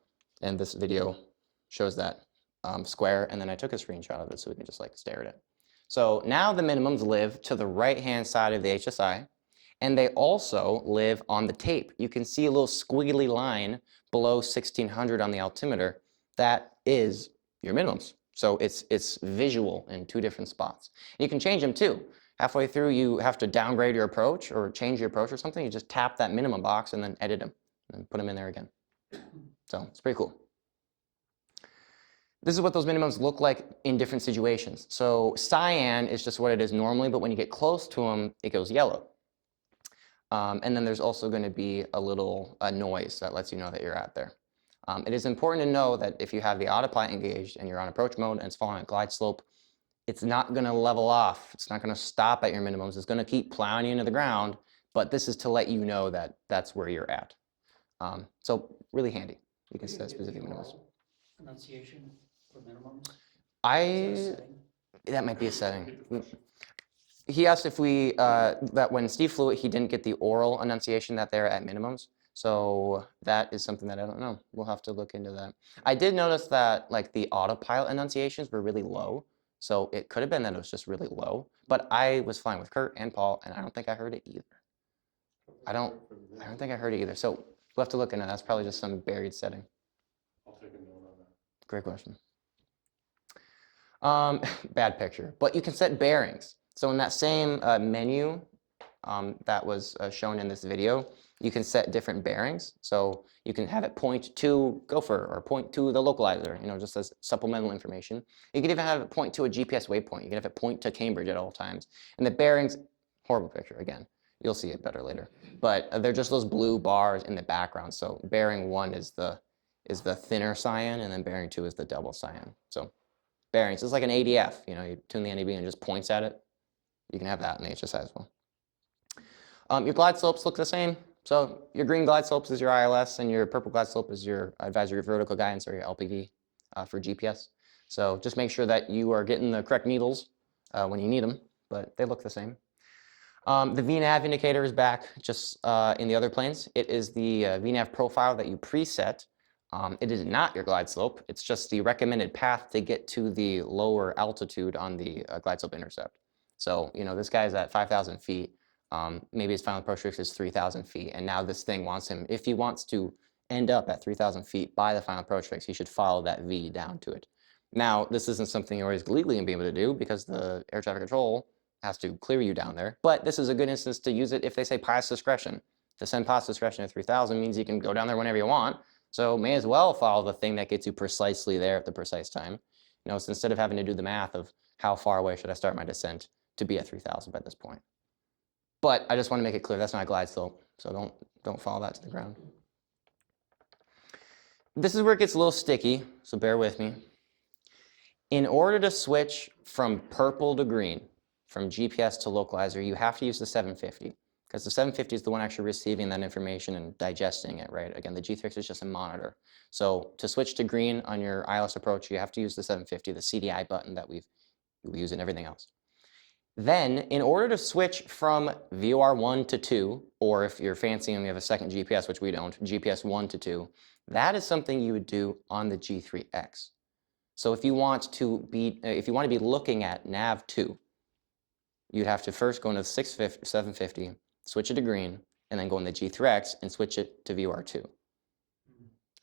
And this video shows that square, and then I took a screenshot of it so we can just like stare at it. So now the minimums live to the right-hand side of the HSI, and they also live on the tape. You can see a little squiggly line below 1600 on the altimeter. That is your minimums. So it's visual in 2 different spots. You can change them too. Halfway through, you have to downgrade your approach or change your approach or something. You just tap that minimum box and then edit them and put them in there again. So it's pretty cool. This is what those minimums look like in different situations. So cyan is just what it is normally, but when you get close to them, it goes yellow. And then there's also going to be a little noise that lets you know that you're out there. It is important to know that if you have the autopilot engaged and you're on approach mode and it's following a glide slope, it's not going to level off. It's not going to stop at your minimums. It's going to keep plowing you into the ground, but this is to let you know that that's where you're at. So really handy. You can set specific minimums. Enunciation for minimums? Is there a setting? That might be a setting. He asked if we, that when Steve flew it, he didn't get the oral enunciation that they're at minimums. So that is something that I don't know. We'll have to look into that. I did notice that like the autopilot enunciations were really low. So it could have been that it was just really low. But I was flying with Kurt and Paul, and I don't think I heard it either. I don't think I heard it either. So we'll have to look into that. That's probably just some buried setting. I'll take a note on that. Great question. Bad picture, but you can set bearings. So in that same menu that was shown in this video, you can set different bearings. So you can have it point to Gopher or point to the localizer, just as supplemental information. You can even have it point to a GPS waypoint. You can have it point to Cambridge at all times. And the bearings, horrible picture again. You'll see it better later. But they're just those blue bars in the background. So bearing 1 is the thinner cyan, and then bearing 2 is the double cyan. So bearings, it's like an ADF. You tune the NAB and it just points at it. You can have that in the HSI as well. Your glide slopes look the same. So your green glide slopes is your ILS, and your purple glide slope is your advisory vertical guidance, or your LPV for GPS. So just make sure that you are getting the correct needles when you need them, but they look the same. The VNAV indicator is back just in the other planes. It is the VNAV profile that you preset. It is not your glide slope. It's just the recommended path to get to the lower altitude on the glide slope intercept. So, this guy's at 5,000 feet. Maybe his final approach is 3,000 feet. And now this thing wants him, if he wants to end up at 3,000 feet by the final approach fix, he should follow that V down to it. Now, this isn't something you're always legally going to be able to do because the air traffic control has to clear you down there. But this is a good instance to use it if they say pilot's discretion. To send pilot's discretion at 3,000 means you can go down there whenever you want. So may as well follow the thing that gets you precisely there at the precise time. So instead of having to do the math of how far away should I start my descent to be at 3,000 by this point. But I just want to make it clear that's not a glide slope, so don't follow that to the ground. This is where it gets a little sticky, so bear with me. In order to switch from purple to green, from GPS to localizer, you have to use the 750, because the 750 is the one actually receiving that information and digesting it, right? Again, the G3X is just a monitor. So to switch to green on your ILS approach, you have to use the 750, the CDI button that we use in everything else. Then, in order to switch from VOR 1 to 2, or if you're fancy and we have a second GPS, which we don't, GPS 1 to 2, that is something you would do on the G3X. So if you want to be looking at nav 2, you'd have to first go into the 750, switch it to green, and then go in the G3X and switch it to VOR 2.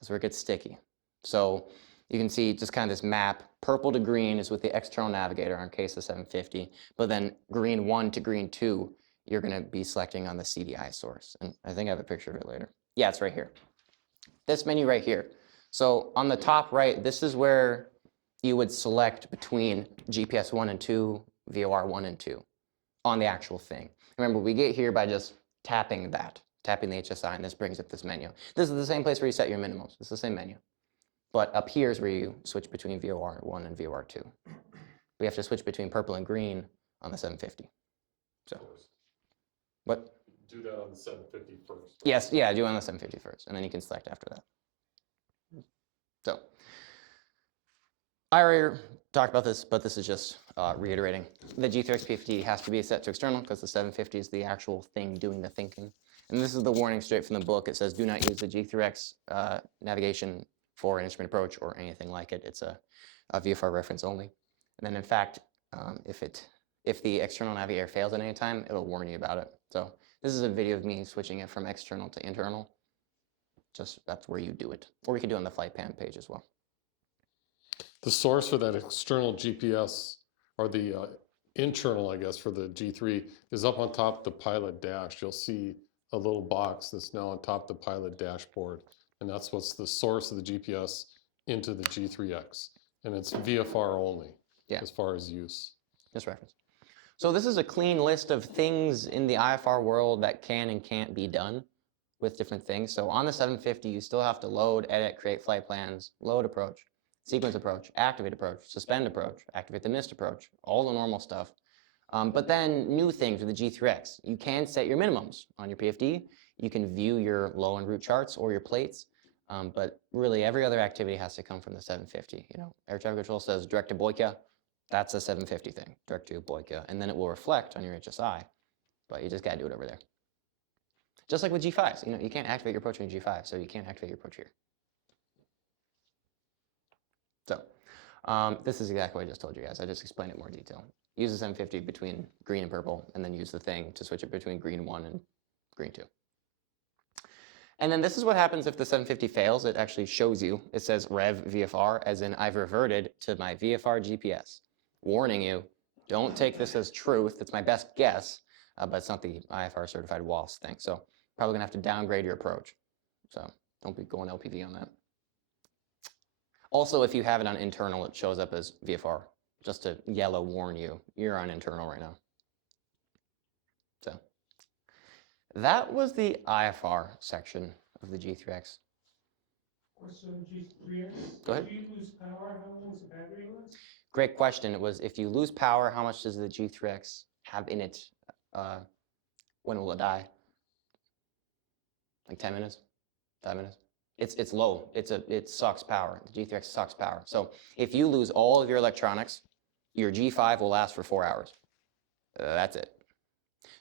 That's where it gets sticky. So you can see just kind of this map. Purple to green is with the external navigator in case of 750, but then green 1 to green 2, you're going to be selecting on the CDI source. And I think I have a picture of it later. Yeah, it's right here. This menu right here. So on the top right, this is where you would select between GPS 1 and 2, VOR 1 and 2 on the actual thing. Remember, we get here by just tapping the HSI, and this brings up this menu. This is the same place where you set your minimums. It's the same menu. But up here is where you switch between VOR 1 and VOR 2. We have to switch between purple and green on the 750. So, what? Do that on the 750 first. Yes, yeah, do it on the 750 first, and then you can select after that. So, I already talked about this, but this is just reiterating. The G3X PFD has to be set to external because the 750 is the actual thing doing the thinking. And this is the warning straight from the book. It says, do not use the G3X navigation for an instrument approach or anything like it. It's a VFR reference only. And then in fact, if the external navigator fails at any time, it'll warn you about it. So this is a video of me switching it from external to internal. Just that's where you do it. Or we could do it on the flight pan page as well. The source for that external GPS, or the internal, I guess, for the G3 is up on top of the pilot dash. You'll see a little box that's now on top of the pilot dashboard. And that's what's the source of the GPS into the G3X. And it's VFR only, as far as use. Just reference. So this is a clean list of things in the IFR world that can and can't be done with different things. So on the 750, you still have to load, edit, create flight plans, load approach, sequence approach, activate approach, suspend approach, activate the missed approach, all the normal stuff. But then new things with the G3X. You can set your minimums on your PFD. You can view your low and route charts or your plates. But really every other activity has to come from the 750. Air traffic control says direct to Boyka. That's a 750 thing, direct to Boyka. And then it will reflect on your HSI. But you just got to do it over there. Just like with G5s. You can't activate your approach in G5, so you can't activate your approach here. So this is exactly what I just told you guys. I just explained it in more detail. Use the 750 between green and purple, and then use the thing to switch it between green 1 and green 2. And then this is what happens if the 750 fails. It actually shows you. It says rev VFR, as in I've reverted to my VFR GPS. Warning you, don't take this as truth. It's my best guess, but it's not the IFR certified WALS thing. So probably gonna have to downgrade your approach. So don't be going LPV on that. Also, if you have it on internal, it shows up as VFR, just to yellow warn you, you're on internal right now. So that was the IFR section of the G3X. Question G3X. Go ahead. If you lose power, how long does the battery last? Great question. It was, if you lose power, how much does the G3X have in it? When will it die? Like 10 minutes? 5 minutes? It's low. It sucks power. The G3X sucks power. So if you lose all of your electronics, your G5 will last for 4 hours. That's it.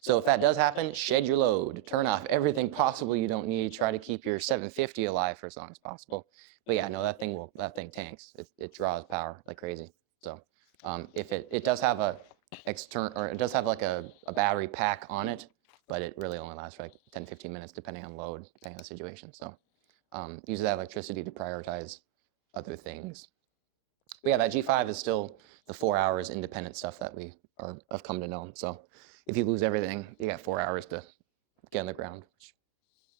So if that does happen, shed your load. Turn off everything possible you don't need. Try to keep your 750 alive for as long as possible. But yeah, no, that thing tanks. It draws power like crazy. So if it does have a it does have like a battery pack on it, but it really only lasts for like 10-15 minutes depending on load, depending on the situation. So use that electricity to prioritize other things. But yeah, that G5 is still the 4 hours independent stuff that we have come to know. So if you lose everything, you got 4 hours to get on the ground, which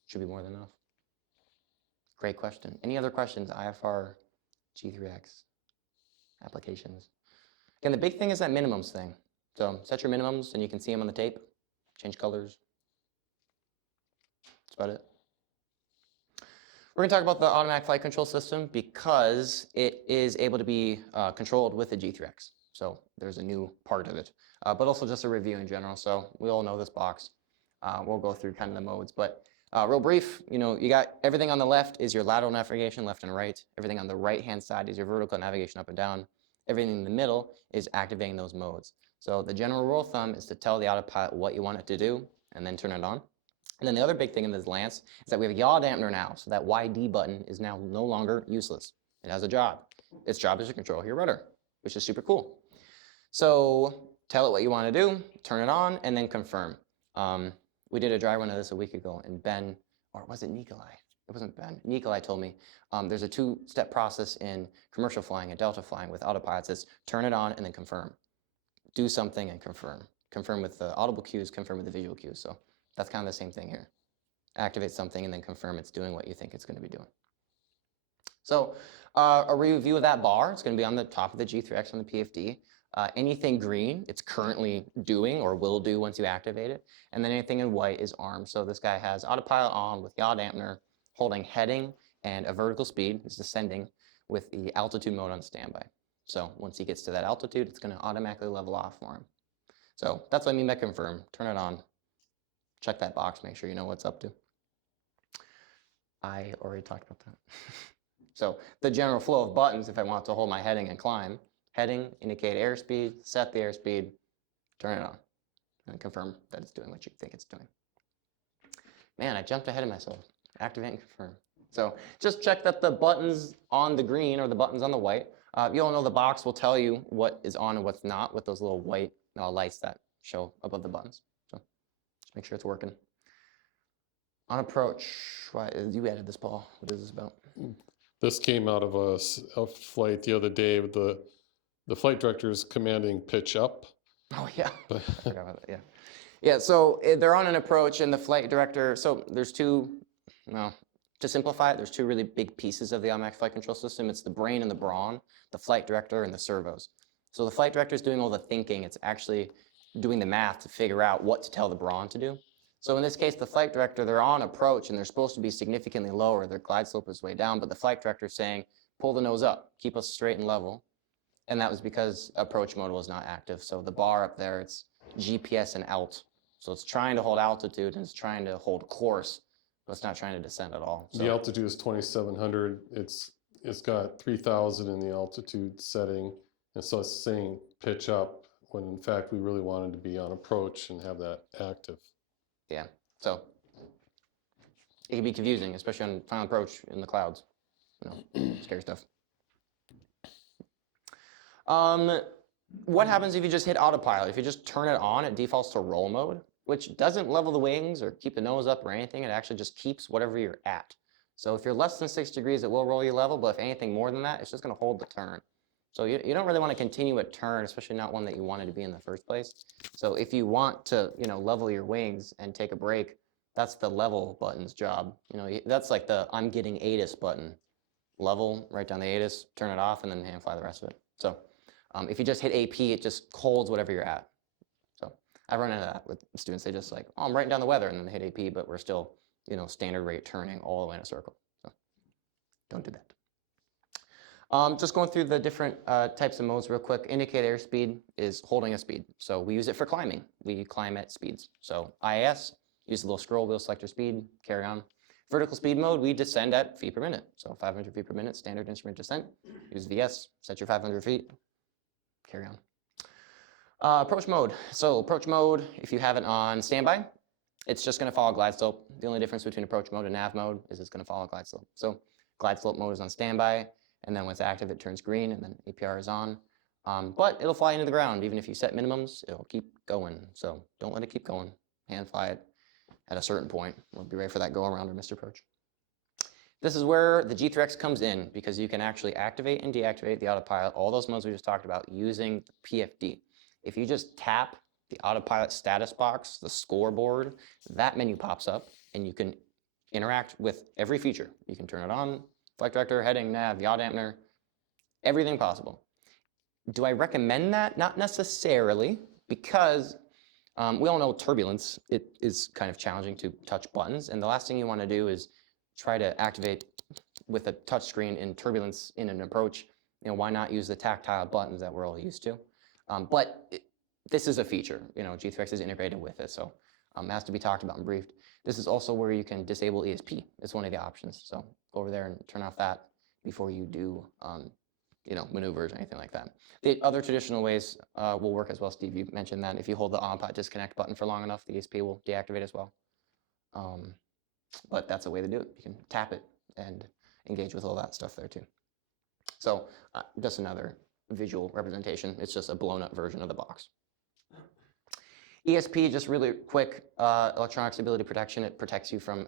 should be more than enough. Great question. Any other questions? IFR, G3X, applications. Again, the big thing is that minimums thing. So set your minimums and you can see them on the tape. Change colors. That's about it. We're going to talk about the automatic flight control system because it is able to be controlled with the G3X. So there's a new part of it, but also just a review in general. So we all know this box. We'll go through kind of the modes, but real brief, you got everything on the left is your lateral navigation, left and right. Everything on the right-hand side is your vertical navigation, up and down. Everything in the middle is activating those modes. So the general rule of thumb is to tell the autopilot what you want it to do and then turn it on. And then the other big thing in this Lance is that we have a yaw dampener now, so that YD button is now no longer useless. It has a job. Its job is to control your rudder, which is super cool. So tell it what you want to do, turn it on, and then confirm. We did a dry run of this a week ago, and Ben, or was it Nikolai? It wasn't Ben. Nikolai told me there's a two-step process in commercial flying and Delta flying with autopilots. It's turn it on and then confirm. Do something and confirm. Confirm with the audible cues, confirm with the visual cues. So that's kind of the same thing here. Activate something and then confirm it's doing what you think it's going to be doing. So a review of that bar, it's going to be on the top of the G3X on the PFD. Anything green, it's currently doing or will do once you activate it. And then anything in white is armed. So this guy has autopilot on with yaw dampener, holding heading and a vertical speed, it's descending, with the altitude mode on standby. So once he gets to that altitude, it's going to automatically level off for him. So that's what I mean by confirm. Turn it on. Check that box, make sure you know what's up to. I already talked about that. So the general flow of buttons, if I want to hold my heading and climb, heading, indicate airspeed, set the airspeed, turn it on, and confirm that it's doing what you think it's doing. Man, I jumped ahead of myself. Activate and confirm. So just check that the buttons on the green or the buttons on the white, you all know the box will tell you what is on and what's not with those little white lights that show above the buttons. So just make sure it's working. On approach, you added this, Paul. What is this about? This came out of a flight the other day with the flight director is commanding pitch up. Oh yeah, I forgot about that, yeah. Yeah, so they're on an approach and the flight director, so there's two, well, to simplify it, there's two really big pieces of the automatic flight control system. It's the brain and the brawn, the flight director and the servos. So the flight director is doing all the thinking. It's actually doing the math to figure out what to tell the brawn to do. So in this case, the flight director, they're on approach and they're supposed to be significantly lower. Their glide slope is way down, but the flight director is saying, pull the nose up, keep us straight and level. And that was because approach mode was not active. So the bar up there, it's GPS and alt. So it's trying to hold altitude and it's trying to hold course, but it's not trying to descend at all. So The altitude is 2,700. It's got 3,000 in the altitude setting. And so it's saying pitch up when in fact we really wanted to be on approach and have that active. yeah, so it can be confusing, especially on final approach in the clouds. Scary stuff. What happens if you just hit autopilot? If you just turn it on, it defaults to roll mode, which doesn't level the wings or keep the nose up or anything. It actually just keeps whatever you're at. So if you're less than 6 degrees, it will roll you level, but if anything more than that, it's just going to hold the turn. So you don't really want to continue a turn, especially not one that you wanted to be in the first place. So if you want to level your wings and take a break, That's the level button's job. You know, that's like the I'm getting ATIS button. Level, write down the ATIS, turn it off, and then hand fly the rest of it. So if you just hit AP, it just holds whatever you're at. So I've run into that with students. They just like, oh, I'm writing down the weather, and then they hit AP, but we're still, you know, standard rate turning all the way in a circle. So don't do that. Just going through the different types of modes real quick. Indicate airspeed is holding a speed. So we use it for climbing. We climb at speeds. So IAS, use the little scroll wheel, select your speed, carry on. Vertical speed mode, we descend at feet per minute. So 500 feet per minute, standard instrument descent. Use VS, set your 500 feet, carry on. Approach mode. So approach mode, if you have it on standby, it's just going to follow glide slope. The only difference between approach mode and nav mode is it's going to follow glide slope. So glide slope mode is on standby, and then when it's active, it turns green, and then APR is on. But it'll fly into the ground. Even if you set minimums, it'll keep going. So don't let it keep going. Hand fly it at a certain point. We'll be ready for that go around or missed approach. This is where the G3X comes in, because you can actually activate and deactivate the autopilot, all those modes we just talked about, using PFD. If you just tap the autopilot status box, the scoreboard, that menu pops up, and you can interact with every feature. You can turn it on, flight director, heading, nav, yaw dampener, everything possible. Do I recommend that? Not necessarily, because we all know turbulence, it is kind of challenging to touch buttons, and the last thing you want to do is try to activate with a touch screen in turbulence in an approach. You know, why not use the tactile buttons that we're all used to? This is a feature. You know, G3X is integrated with it, so it has to be talked about and briefed. This is also where you can disable ESP. It's one of the options. So go over there and turn off that before you do, you know, maneuvers or anything like that. The other traditional ways will work as well. Steve, you mentioned that if you hold the autopilot disconnect button for long enough, the ESP will deactivate as well. But that's a way to do it. You can tap it and engage with all that stuff there too. So just another visual representation. It's just a blown up version of the box. ESP, just really quick, electronic stability protection. It protects you from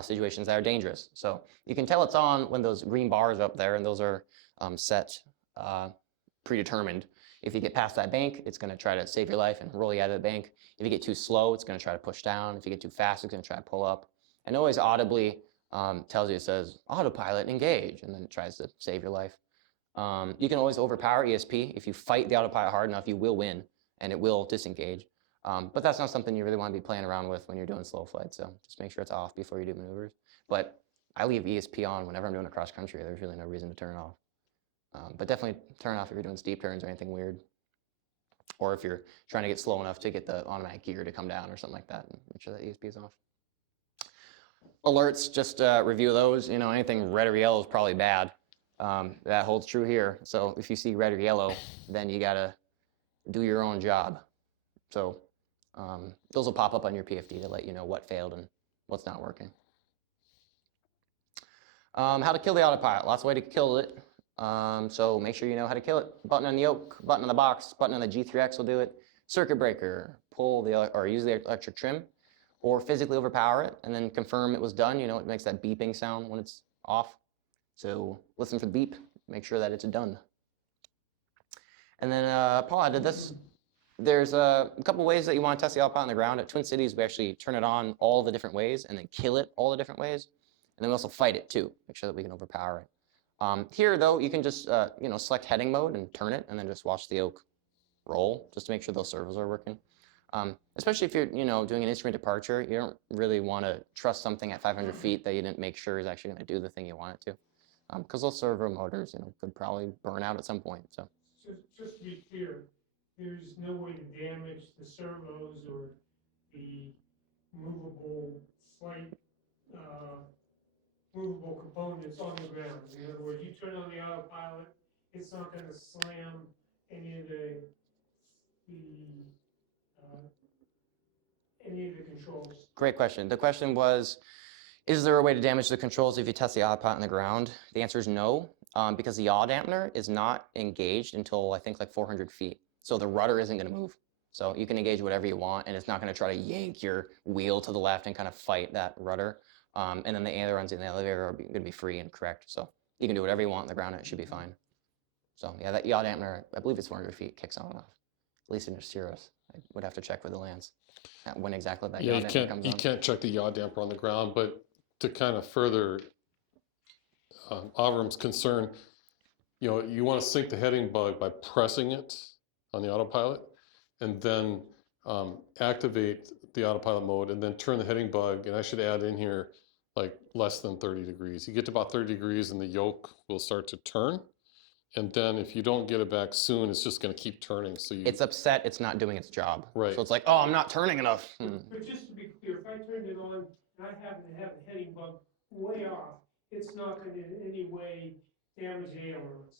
situations that are dangerous. So you can tell it's on when those green bars are up there, and those are set predetermined. If you get past that bank, it's going to try to save your life and roll you out of the bank. If you get too slow, it's going to try to push down. If you get too fast, it's going to try to pull up. And always audibly tells you, it says, autopilot engage, and then it tries to save your life. You can always overpower ESP. If you fight the autopilot hard enough, you will win, and it will disengage. But that's not something you really want to be playing around with when you're doing slow flight, so just make sure it's off before you do maneuvers. But I leave ESP on whenever I'm doing a cross country. There's really no reason to turn it off. But definitely turn it off if you're doing steep turns or anything weird. Or if you're trying to get slow enough to get the automatic gear to come down or something like that, and make sure that ESP is off. Alerts, just review those. You know, anything red or yellow is probably bad. That holds true here. So if you see red or yellow, then you gotta do your own job. So those will pop up on your PFD to let you know what failed and what's not working. How to kill the autopilot. Lots of ways to kill it. So make sure you know how to kill it. Button on the yoke, button on the box, button on the G3X will do it. Circuit breaker, pull the or use the electric trim, or physically overpower it and then confirm it was done. You know, it makes that beeping sound when it's off. So listen for the beep, make sure that it's done. And then Paul added this. There's a couple ways that you want to test the autopilot on the ground. At Twin Cities, we actually turn it on all the different ways and then kill it all the different ways. And then we also fight it too, make sure that we can overpower it. Here though, you can just you know, select heading mode and turn it and then just watch the yoke roll just to make sure those servos are working. Especially if you're, you know, doing an instrument departure, you don't really want to trust something at 500 feet that you didn't make sure is actually going to do the thing you want it to. Because those servo motors, you know, could probably burn out at some point. So Just to be clear, there's no way to damage the servos or the movable flight, movable components on the ground. In other words, you turn on the autopilot, it's not going to slam any of the controls. great question. The question was, is there a way to damage the controls if you test the autopilot on the ground? The answer is no, because the yaw dampener is not engaged until I think like 400 feet. So the rudder isn't going to move. So you can engage whatever you want, and it's not going to try to yank your wheel to the left and kind of fight that rudder. And then the ailerons in the elevator are going to be free and correct. So you can do whatever you want on the ground, and it should be fine. So yeah, that yaw dampener, I believe it's 400 feet, kicks on and off. At least in Cirrus. I would have to check with the lands. when exactly that Yeah, yaw you damper can't, comes you on. can't check the yaw damper on the ground, but to kind of further Avram's concern, you know, you want to sync the heading bug by pressing it on the autopilot and then activate the autopilot mode and then turn the heading bug, and I should add in here like less than 30 degrees. You get to about 30 degrees and the yoke will start to turn. And then if you don't get it back soon, it's just going to keep turning. So you, It's upset it's not doing its job. Right. So it's like, oh, I'm not turning enough. But just to be clear, if I turned it on and I happen to have the heading bug way off, it's not gonna in any way damage the ailerons.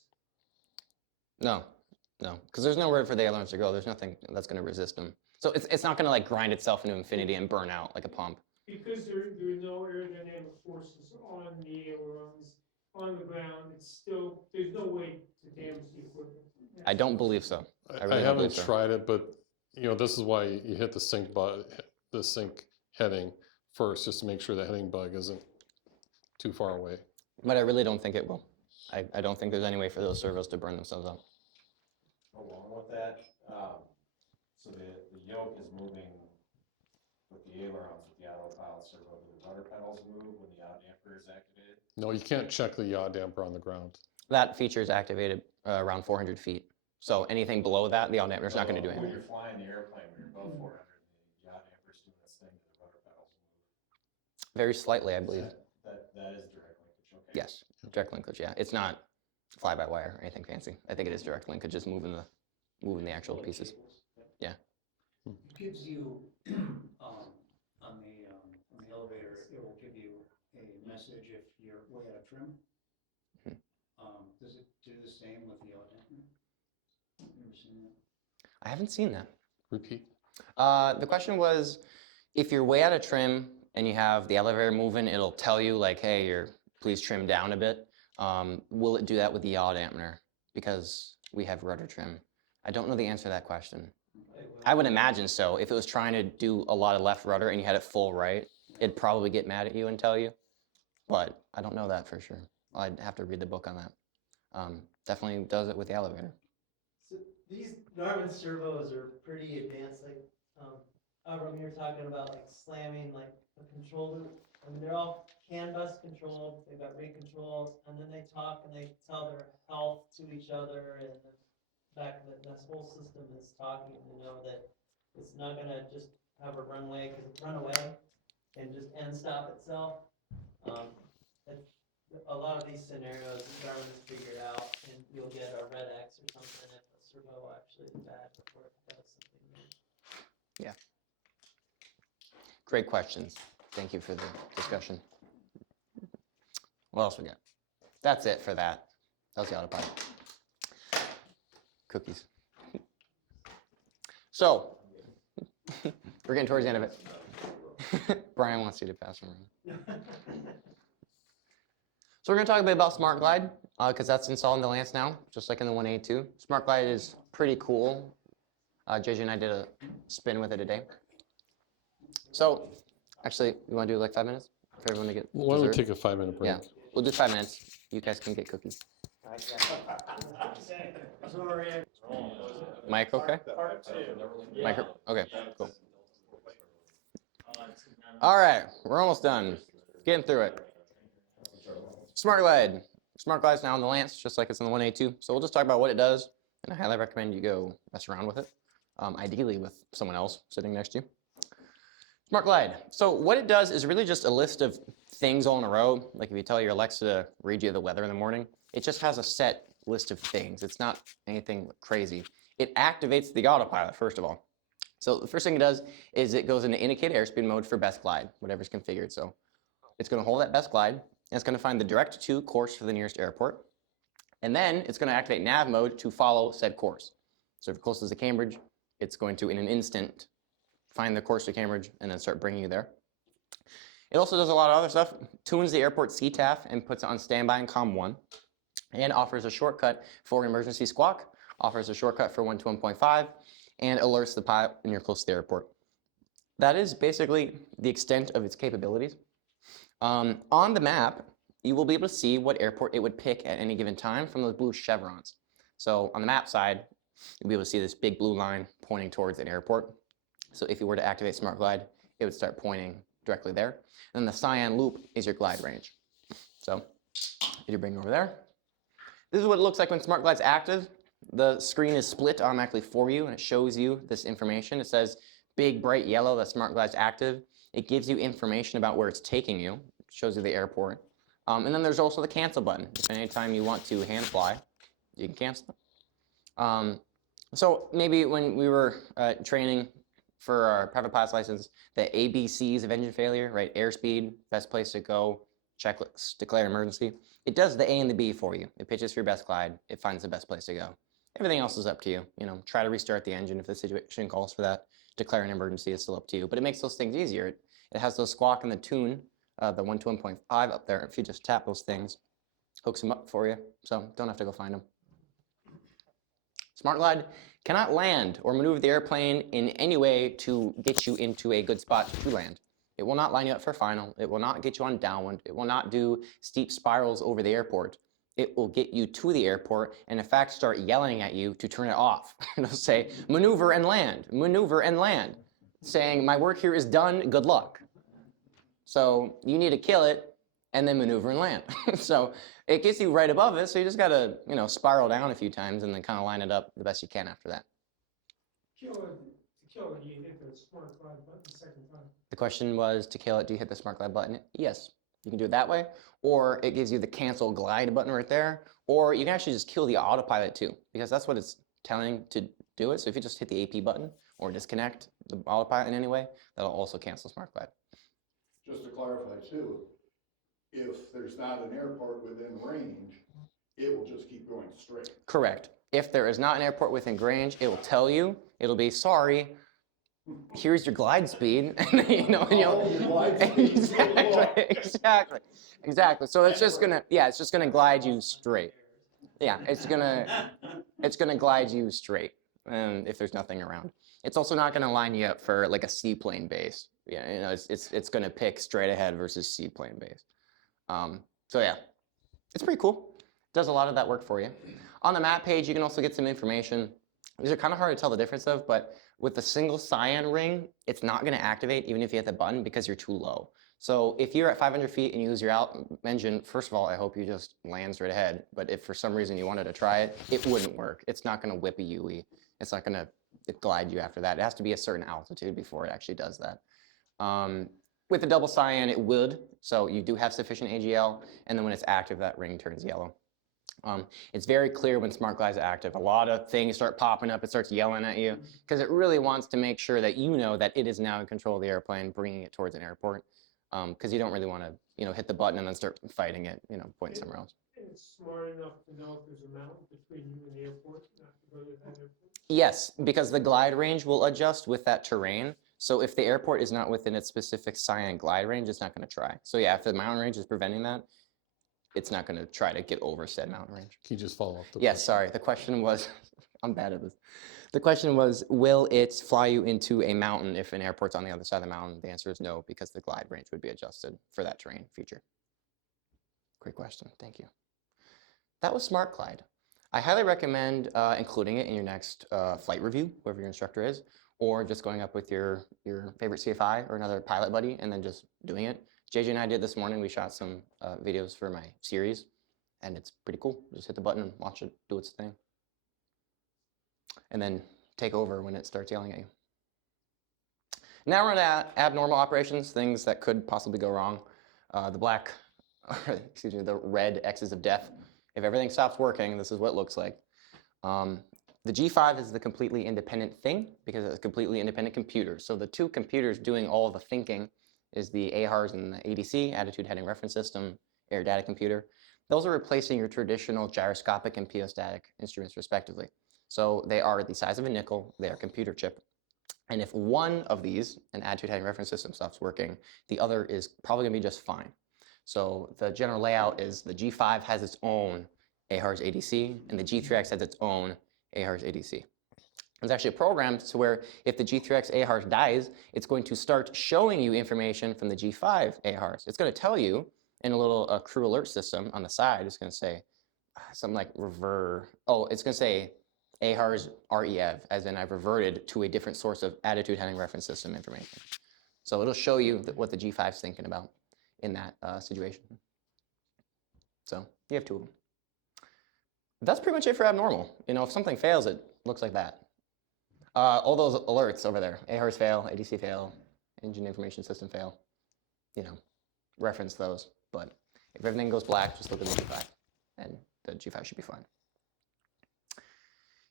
No, because there's nowhere for the ailerons to go. There's nothing that's going to resist them. So it's not going to like grind itself into infinity and burn out like a pump. Because there are no aerodynamic forces on the ailerons, on the ground, it's still, there's no way to damage the equipment. I don't believe so. I really I don't haven't believe so. tried it, but you know, this is why you hit the sync button, the sync heading first, just to make sure the heading bug isn't too far away. But I really don't think it will. I don't think there's any way for those servos to burn themselves out. Along with that, so the yoke is moving with the ailerons, with the autopilot servo. Do the rudder pedals move when the yaw damper is activated? No, you can't check the yaw damper on the ground. That feature is activated around 400 feet. So anything below that, the yaw damper is not going to do When anything. you're flying the airplane, when you're above 400, the yaw damper's doing its thing, the rudder pedals move. Very slightly, I believe. That is direct linkage, okay. Yes, direct linkage. Yeah, it's not fly-by-wire or anything fancy. I think it is direct linkage, just moving the actual pieces. Yeah. It gives you, on the elevator, it will give you a message if you're way out of trim. Does it do the same with the yaw damper? You ever seen that? I haven't seen that. Repeat. The question was, if you're way out of trim and you have the elevator moving, it'll tell you like, hey, please trim down a bit. Will it do that with the yaw dampener? Because we have rudder trim. I don't know the answer to that question. I would imagine so. If it was trying to do a lot of left rudder and you had it full right, it'd probably get mad at you and tell you. But I don't know that for sure. I'd have to read the book on that. Definitely does it with the elevator. So these Garmin servos are pretty advanced, like, Avram, you're talking about like slamming like a control loop. I mean, they're all CAN bus controlled, they've got rate controls, and then they talk and they tell their health to each other, and the fact that this whole system is talking, you know, that it's not gonna just have a run away and just end stop itself. A lot of these scenarios, Garmin has figured out, and you'll get a red X or something if a servo actually is bad before it does something new. Yeah. Great questions. Thank you for the discussion. What else we got? That's it for that. That was the autopilot. Cookies. So, we're getting towards the end of it. Brian wants you to pass them around. So we're going to talk a bit about Smart Glide, because that's installed in the Lance now, just like in the 182. Smart Glide is pretty cool. JJ and I did a spin with it today. So, actually, you want to do like 5 minutes for everyone to get Why don't we dessert? take a 5-minute break? Yeah, we'll do 5 minutes. You guys can get cookies. Mike, okay? Part two. Micro, okay, cool. All right, we're almost done. Getting through it. Smart Glide. Smart Glide's now in the Lance, just like it's in the 182. So we'll just talk about what it does, and I highly recommend you go mess around with it, ideally with someone else sitting next to you. Smart Glide. So what it does is really just a list of things all in a row. Like if you tell your Alexa to read you the weather in the morning, it just has a set list of things. It's not anything crazy. It activates the autopilot, first of all. So the first thing it does is it goes into indicated airspeed mode for best glide, whatever's configured. So it's going to hold that best glide, and it's going to find the direct to course for the nearest airport. And then it's going to activate nav mode to follow said course. So if you're closest to Cambridge, it's going to, in an instant, find the course to Cambridge and then start bringing you there. It also does a lot of other stuff. Tunes the airport CTAF and puts it on standby in COM 1, and offers a shortcut for emergency squawk, offers a shortcut for 1 to 1.5, and alerts the pilot when you're close to the airport. That is basically the extent of its capabilities. On the map, you will be able to see what airport it would pick at any given time from those blue chevrons. So on the map side, you'll be able to see this big blue line pointing towards an airport. So if you were to activate Smart Glide, it would start pointing directly there. And then the cyan loop is your glide range. So if you bring it over there, this is what it looks like when Smart Glide's active. The screen is split automatically for you, and it shows you this information. It says big, bright yellow that Smart Glide's active. It gives you information about where it's taking you. It shows you the airport. And then there's also the cancel button. If anytime you want to hand fly, you can cancel it. So maybe when we were training for our private pilot's license, the ABCs of engine failure, right? Airspeed, best place to go, checklist, declare emergency. It does the A and the B for you. It pitches for your best glide. It finds the best place to go. Everything else is up to you. You know, try to restart the engine if the situation calls for that. Declare an emergency is still up to you, but it makes those things easier. It has those squawk and the tune, the 1 to 1.5 up there. If you just tap those things, hooks them up for you, so don't have to go find them. Smart Glide cannot land or maneuver the airplane in any way to get you into a good spot to land. It will not line you up for final. It will not get you on downwind. It will not do steep spirals over the airport. It will get you to the airport and in fact start yelling at you to turn it off. It'll say, maneuver and land, saying, my work here is done, good luck. So you need to kill it and then maneuver and land. So it gets you right above it, so you just gotta, you know, spiral down a few times and then kind of line it up the best you can after that. To kill it, you hit the Smart Glide button the second time. The question was, to kill it, do you hit the Smart Glide button? Yes, you can do it that way, or it gives you the cancel glide button right there, or you can actually just kill the autopilot too, because that's what it's telling to do it. So if you just hit the AP button or disconnect the autopilot in any way, that'll also cancel Smart Glide. Just to clarify too, if there's not an airport within range, it will just keep going straight. Correct. If there is not an airport within range, it will tell you. It'll be, sorry, here's your glide speed, and exactly. So it's just gonna glide you straight. Yeah, it's gonna glide you straight, and if there's nothing around. It's also not gonna line you up for like a seaplane base. Yeah, you know, it's gonna pick straight ahead versus seaplane base. So yeah, it's pretty cool. Does a lot of that work for you. On the map page, you can also get some information. These are kind of hard to tell the difference of, but with the single cyan ring, it's not going to activate even if you hit the button because you're too low. So if you're at 500 feet and you use your out engine, first of all, I hope you just land straight ahead. But if for some reason you wanted to try it, it wouldn't work. It's not going to whip a UE. It's not going to glide you after that. It has to be a certain altitude before it actually does that. With the double cyan, it would. So you do have sufficient AGL. And then when it's active, that ring turns yellow. It's very clear when Smart Glide is active. A lot of things start popping up. It starts yelling at you because it really wants to make sure that you know that it is now in control of the airplane, bringing it towards an airport. Because you don't really want to, you know, hit the button and then start fighting it, you know, pointing somewhere else. And it's smart enough to know if there's a mountain between you and the airport, not to go to that airport. Yes, because the glide range will adjust with that terrain. So if the airport is not within its specific cyan glide range, it's not going to try. So yeah, if the mountain range is preventing that, it's not going to try to get over said mountain range. Can you just follow up? Yes, sorry. The question was, I'm bad at this. The question was, will it fly you into a mountain if an airport's on the other side of the mountain? The answer is no, because the glide range would be adjusted for that terrain feature. Great question. Thank you. That was Smart Glide. I highly recommend including it in your next flight review, whoever your instructor is, or just going up with your favorite CFI or another pilot buddy and then just doing it. JJ and I did this morning. We shot some videos for my series, and it's pretty cool. Just hit the button and watch it do its thing. And then take over when it starts yelling at you. Now we're on abnormal operations, things that could possibly go wrong. The red X's of death. If everything stops working, this is what it looks like. The G5 is the completely independent thing because it's a completely independent computer. So the two computers doing all the thinking is the AHRS and the ADC, Attitude Heading Reference System, Air Data Computer. Those are replacing your traditional gyroscopic and pilostatic instruments respectively. So they are the size of a nickel, they are computer chip. And if one of these, an Attitude Heading Reference System, stops working, the other is probably gonna be just fine. So the general layout is the G5 has its own AHRS ADC, and the G3X has its own AHRS ADC. There's actually a program to where if the G3X AHRS dies, it's going to start showing you information from the G5 AHRS. It's going to tell you in a little crew alert system on the side. It's going to say something like it's going to say AHRS REV, as in I've reverted to a different source of attitude heading reference system information. So it'll show you what the G5 is thinking about in that situation. So you have two of them. That's pretty much it for abnormal. You know, if something fails, it looks like that. All those alerts over there, AHRS fail, ADC fail, engine information system fail, you know, reference those. But if everything goes black, just look at the G5, and the G5 should be fine.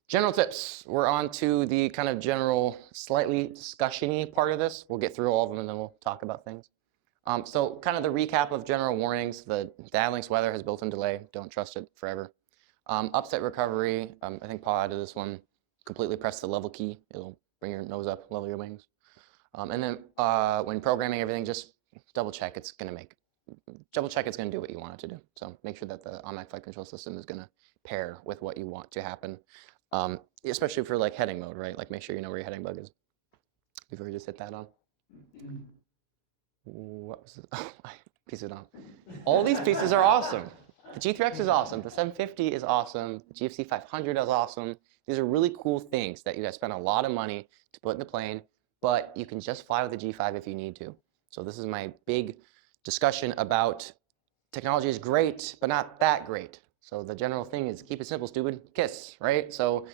General tips. We're on to the kind of general, slightly discussion-y part of this. We'll get through all of them, and then we'll talk about things. So kind of the recap of general warnings. The Dad-Links weather has built-in delay. Don't trust it forever. Upset recovery. I think Paul added this one. Completely press the level key. It'll bring your nose up, level your wings. And then when programming everything, just double check it's going to do what you want it to do. So make sure that the automatic flight control system is going to pair with what you want to happen. Especially for like heading mode, right? Like make sure you know where your heading bug is before you just hit that on. What was it? Oh, I pieced it on. All these pieces are awesome. The G3X is awesome. The 750 is awesome. The GFC 500 is awesome. These are really cool things that you guys spend a lot of money to put in the plane, but you can just fly with the G5 if you need to. So this is my big discussion about technology is great, but not that great. So the general thing is keep it simple, stupid, KISS, right? So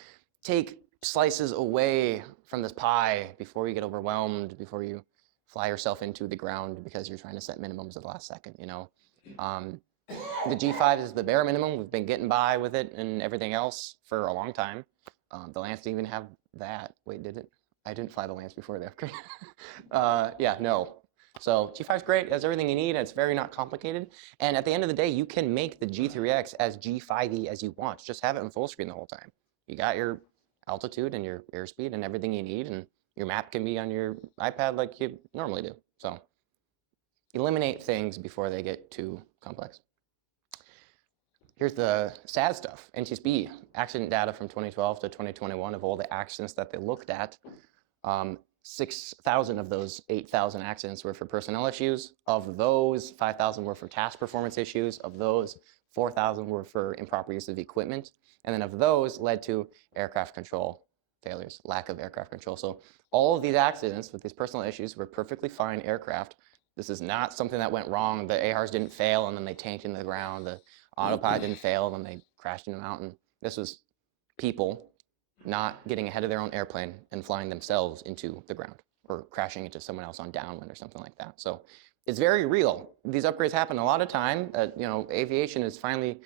take slices away from this pie before you get overwhelmed, before you fly yourself into the ground because you're trying to set minimums at the last second, you know? The G5 is the bare minimum. We've been getting by with it and everything else for a long time. The Lance didn't even have that. Wait, did it? I didn't fly the Lance before the upgrade. Yeah, no. So G5 is great. It has everything you need. And it's very not complicated. And at the end of the day, you can make the G3X as G5y as you want. Just have it in full screen the whole time. You got your altitude and your airspeed and everything you need. And your map can be on your iPad like you normally do. So eliminate things before they get too complex. Here's the sad stuff. NTSB accident data from 2012 to 2021 of all the accidents that they looked at. 6,000 of those 8,000 accidents were for personnel issues. Of those, 5,000 were for task performance issues. Of those, 4,000 were for improper use of equipment. And then of those led to aircraft control failures, lack of aircraft control. So all of these accidents with these personal issues were perfectly fine aircraft. This is not something that went wrong. The AHRs didn't fail and then they tanked into the ground. The autopilot didn't fail and then they crashed in a mountain. This was people not getting ahead of their own airplane and flying themselves into the ground or crashing into someone else on downwind or something like that. So it's very real. These upgrades happen a lot of time. You know, aviation is finally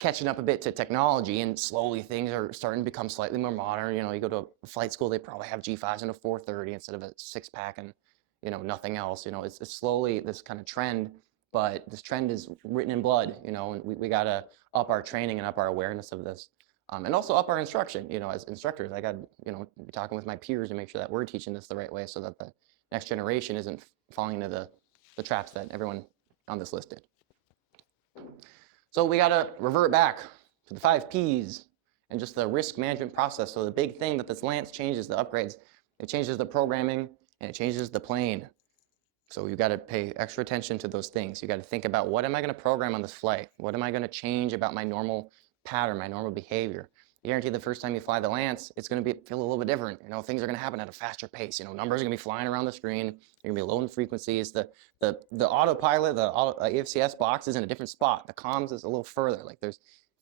catching up a bit to technology and slowly things are starting to become slightly more modern. You know, you go to a flight school, they probably have G5s and a 430 instead of a 6-pack and, you know, nothing else. You know, it's slowly this kind of trend, but this trend is written in blood, you know, and we got to up our training and up our awareness of this. And also up our instruction, you know, as instructors, I got, you know, be talking with my peers to make sure that we're teaching this the right way so that the next generation isn't falling into the traps that everyone on this list did. So we got to revert back to the 5 Ps and just the risk management process. So the big thing that this Lance changes, the upgrades, it changes the programming and it changes the plane. So you got to pay extra attention to those things. You got to think about what am I going to program on this flight? What am I going to change about my normal pattern, my normal behavior? I guarantee the first time you fly the Lance, it's going to feel a little bit different. You know, things are going to happen at a faster pace. You know, numbers are going to be flying around the screen. You're going to be low in frequencies. The autopilot, the AFCS box is in a different spot. The comms is a little further. Like there's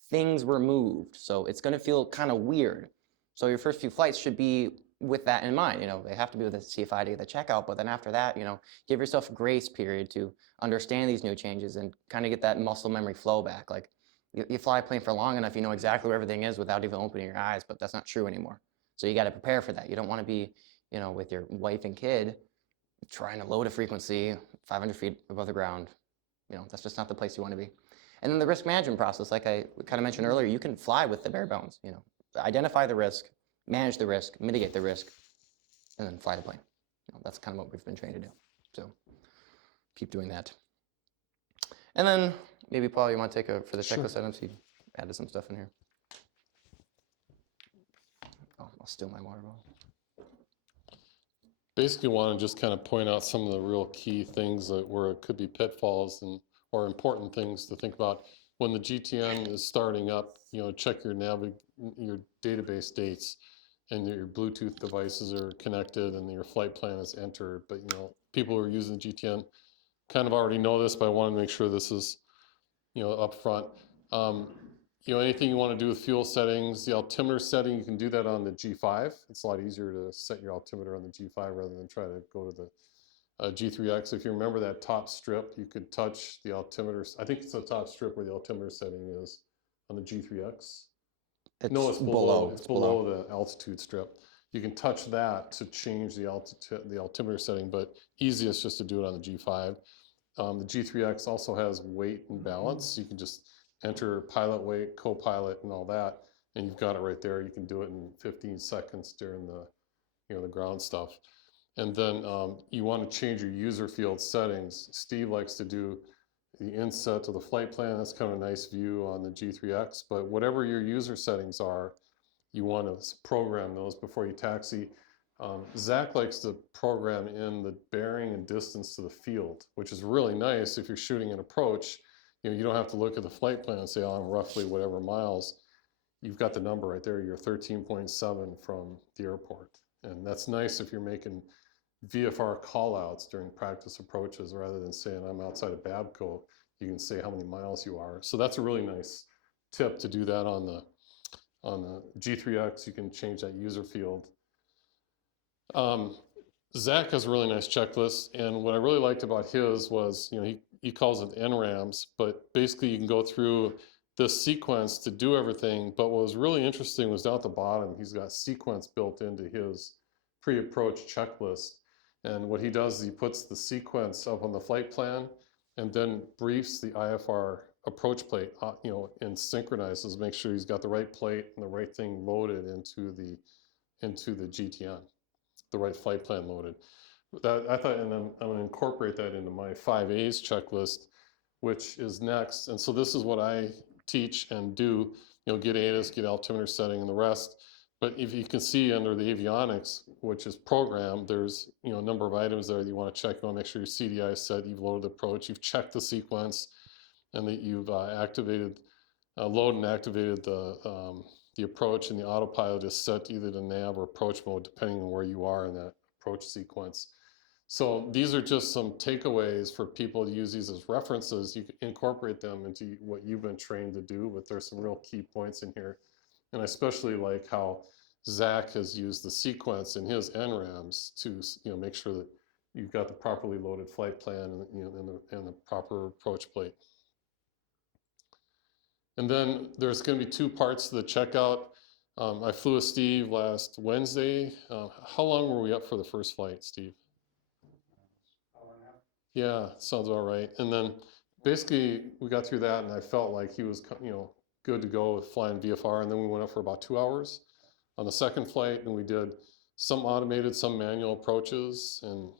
things were moved. So it's going to feel kind of weird. So your first few flights should be with that in mind. You know, they have to be with the CFI to get the checkout, but then after that, you know, give yourself a grace period to understand these new changes and kind of get that muscle memory flow back. Like you fly a plane for long enough, you know exactly where everything is without even opening your eyes, but that's not true anymore. So you got to prepare for that. You don't want to be, you know, with your wife and kid trying to load a frequency 500 feet above the ground. You know, that's just not the place you want to be. And then the risk management process, like I kind of mentioned earlier, you can fly with the bare bones, you know, identify the risk, manage the risk, mitigate the risk, and then fly the plane. You know, that's kind of what we've been trained to do. So keep doing that. And then maybe, Paul, you want to take a, for the checklist items, you added some stuff in here. Oh, I'll steal my water bottle. Basically want to just kind of point out some of the real key things that where it could be pitfalls and or important things to think about when the GTN is starting up. You know, check your your database dates, and your Bluetooth devices are connected, and your flight plan is entered. But people who are using GTN kind of already know this, but I want to make sure this is up front. Anything you want to do with fuel settings, the altimeter setting, you can do that on the G5. It's a lot easier to set your altimeter on the G5 rather than try to go to the G3X. If you remember that top strip, you could touch the altimeter. I think it's the top strip where the altimeter setting is on the G3X. No, it's below. It's below the altitude strip. You can touch that to change the altimeter setting, but easiest just to do it on the G5. The G3X also has weight and balance. You can just enter pilot weight, co-pilot, and all that, and you've got it right there. You can do it in 15 seconds during the ground stuff. And then you want to change your user field settings. Steve likes to do the inset to the flight plan. That's kind of a nice view on the G3X. But whatever your user settings are, you want to program those before you taxi. Zach likes to program in the bearing and distance to the field, which is really nice if you're shooting an approach. You don't have to look at the flight plan and say, oh, I'm roughly whatever miles. You've got the number right there. You're 13.7 from the airport. And that's nice if you're making VFR callouts during practice approaches rather than saying I'm outside of Babco. You can say how many miles you are. So that's a really nice tip to do that on the G3X. You can change that user field. Zach has a really nice checklist, and what I really liked about his was, he calls it NRAMs, but basically you can go through this sequence to do everything. But what was really interesting was down at the bottom, he's got sequence built into his pre-approach checklist. And what he does is he puts the sequence up on the flight plan and then briefs the IFR approach plate, and synchronizes, make sure he's got the right plate and the right thing loaded into the GTN, the right flight plan loaded. That I thought, and I'm going to incorporate that into my 5A's checklist, which is next. And so this is what I teach and do, get ATIS, get altimeter setting and the rest. But if you can see under the avionics, which is programmed, there's a number of items there that you want to check. You want to make sure your CDI is set, you've loaded the approach, you've checked the sequence, and that you've loaded and activated the approach, and the autopilot is set either to nav or approach mode, depending on where you are in that approach sequence. So these are just some takeaways for people to use these as references. You can incorporate them into what you've been trained to do, but there's some real key points in here. And I especially like how Zach has used the sequence in his NRAMs to make sure that you've got the properly loaded flight plan and the proper approach plate. And then there's going to be two parts to the checkout. I flew with Steve last Wednesday. How long were we up for the first flight, Steve? Yeah, sounds about right. And then basically we got through that, and I felt like he was, good to go with flying VFR. And then we went up for about 2 hours on the second flight, and we did some automated, some manual approaches. And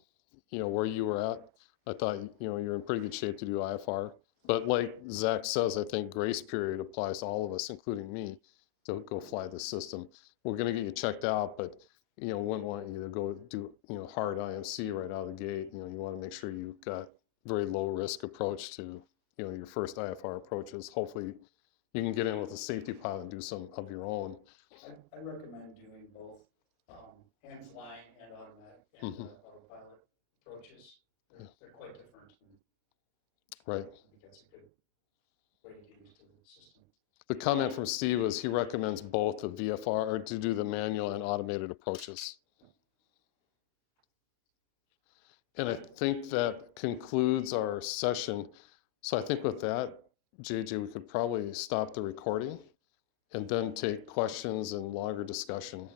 where you were at, I thought you're in pretty good shape to do IFR. But like Zach says, I think grace period applies to all of us, including me, to go fly this system. We're going to get you checked out, but wouldn't want you to go do hard IMC right out of the gate. You want to make sure you've got very low risk approach to your first IFR approaches. Hopefully you can get in with a safety pilot and do some of your own. I recommend doing both hand flying and automatic and autopilot approaches. They're quite different. Right. I think that's a good way to get used to the system. The comment from Steve was he recommends both the VFR, or to do the manual and automated approaches. And I think that concludes our session. So I think with that, JJ, we could probably stop the recording and then take questions and longer discussion.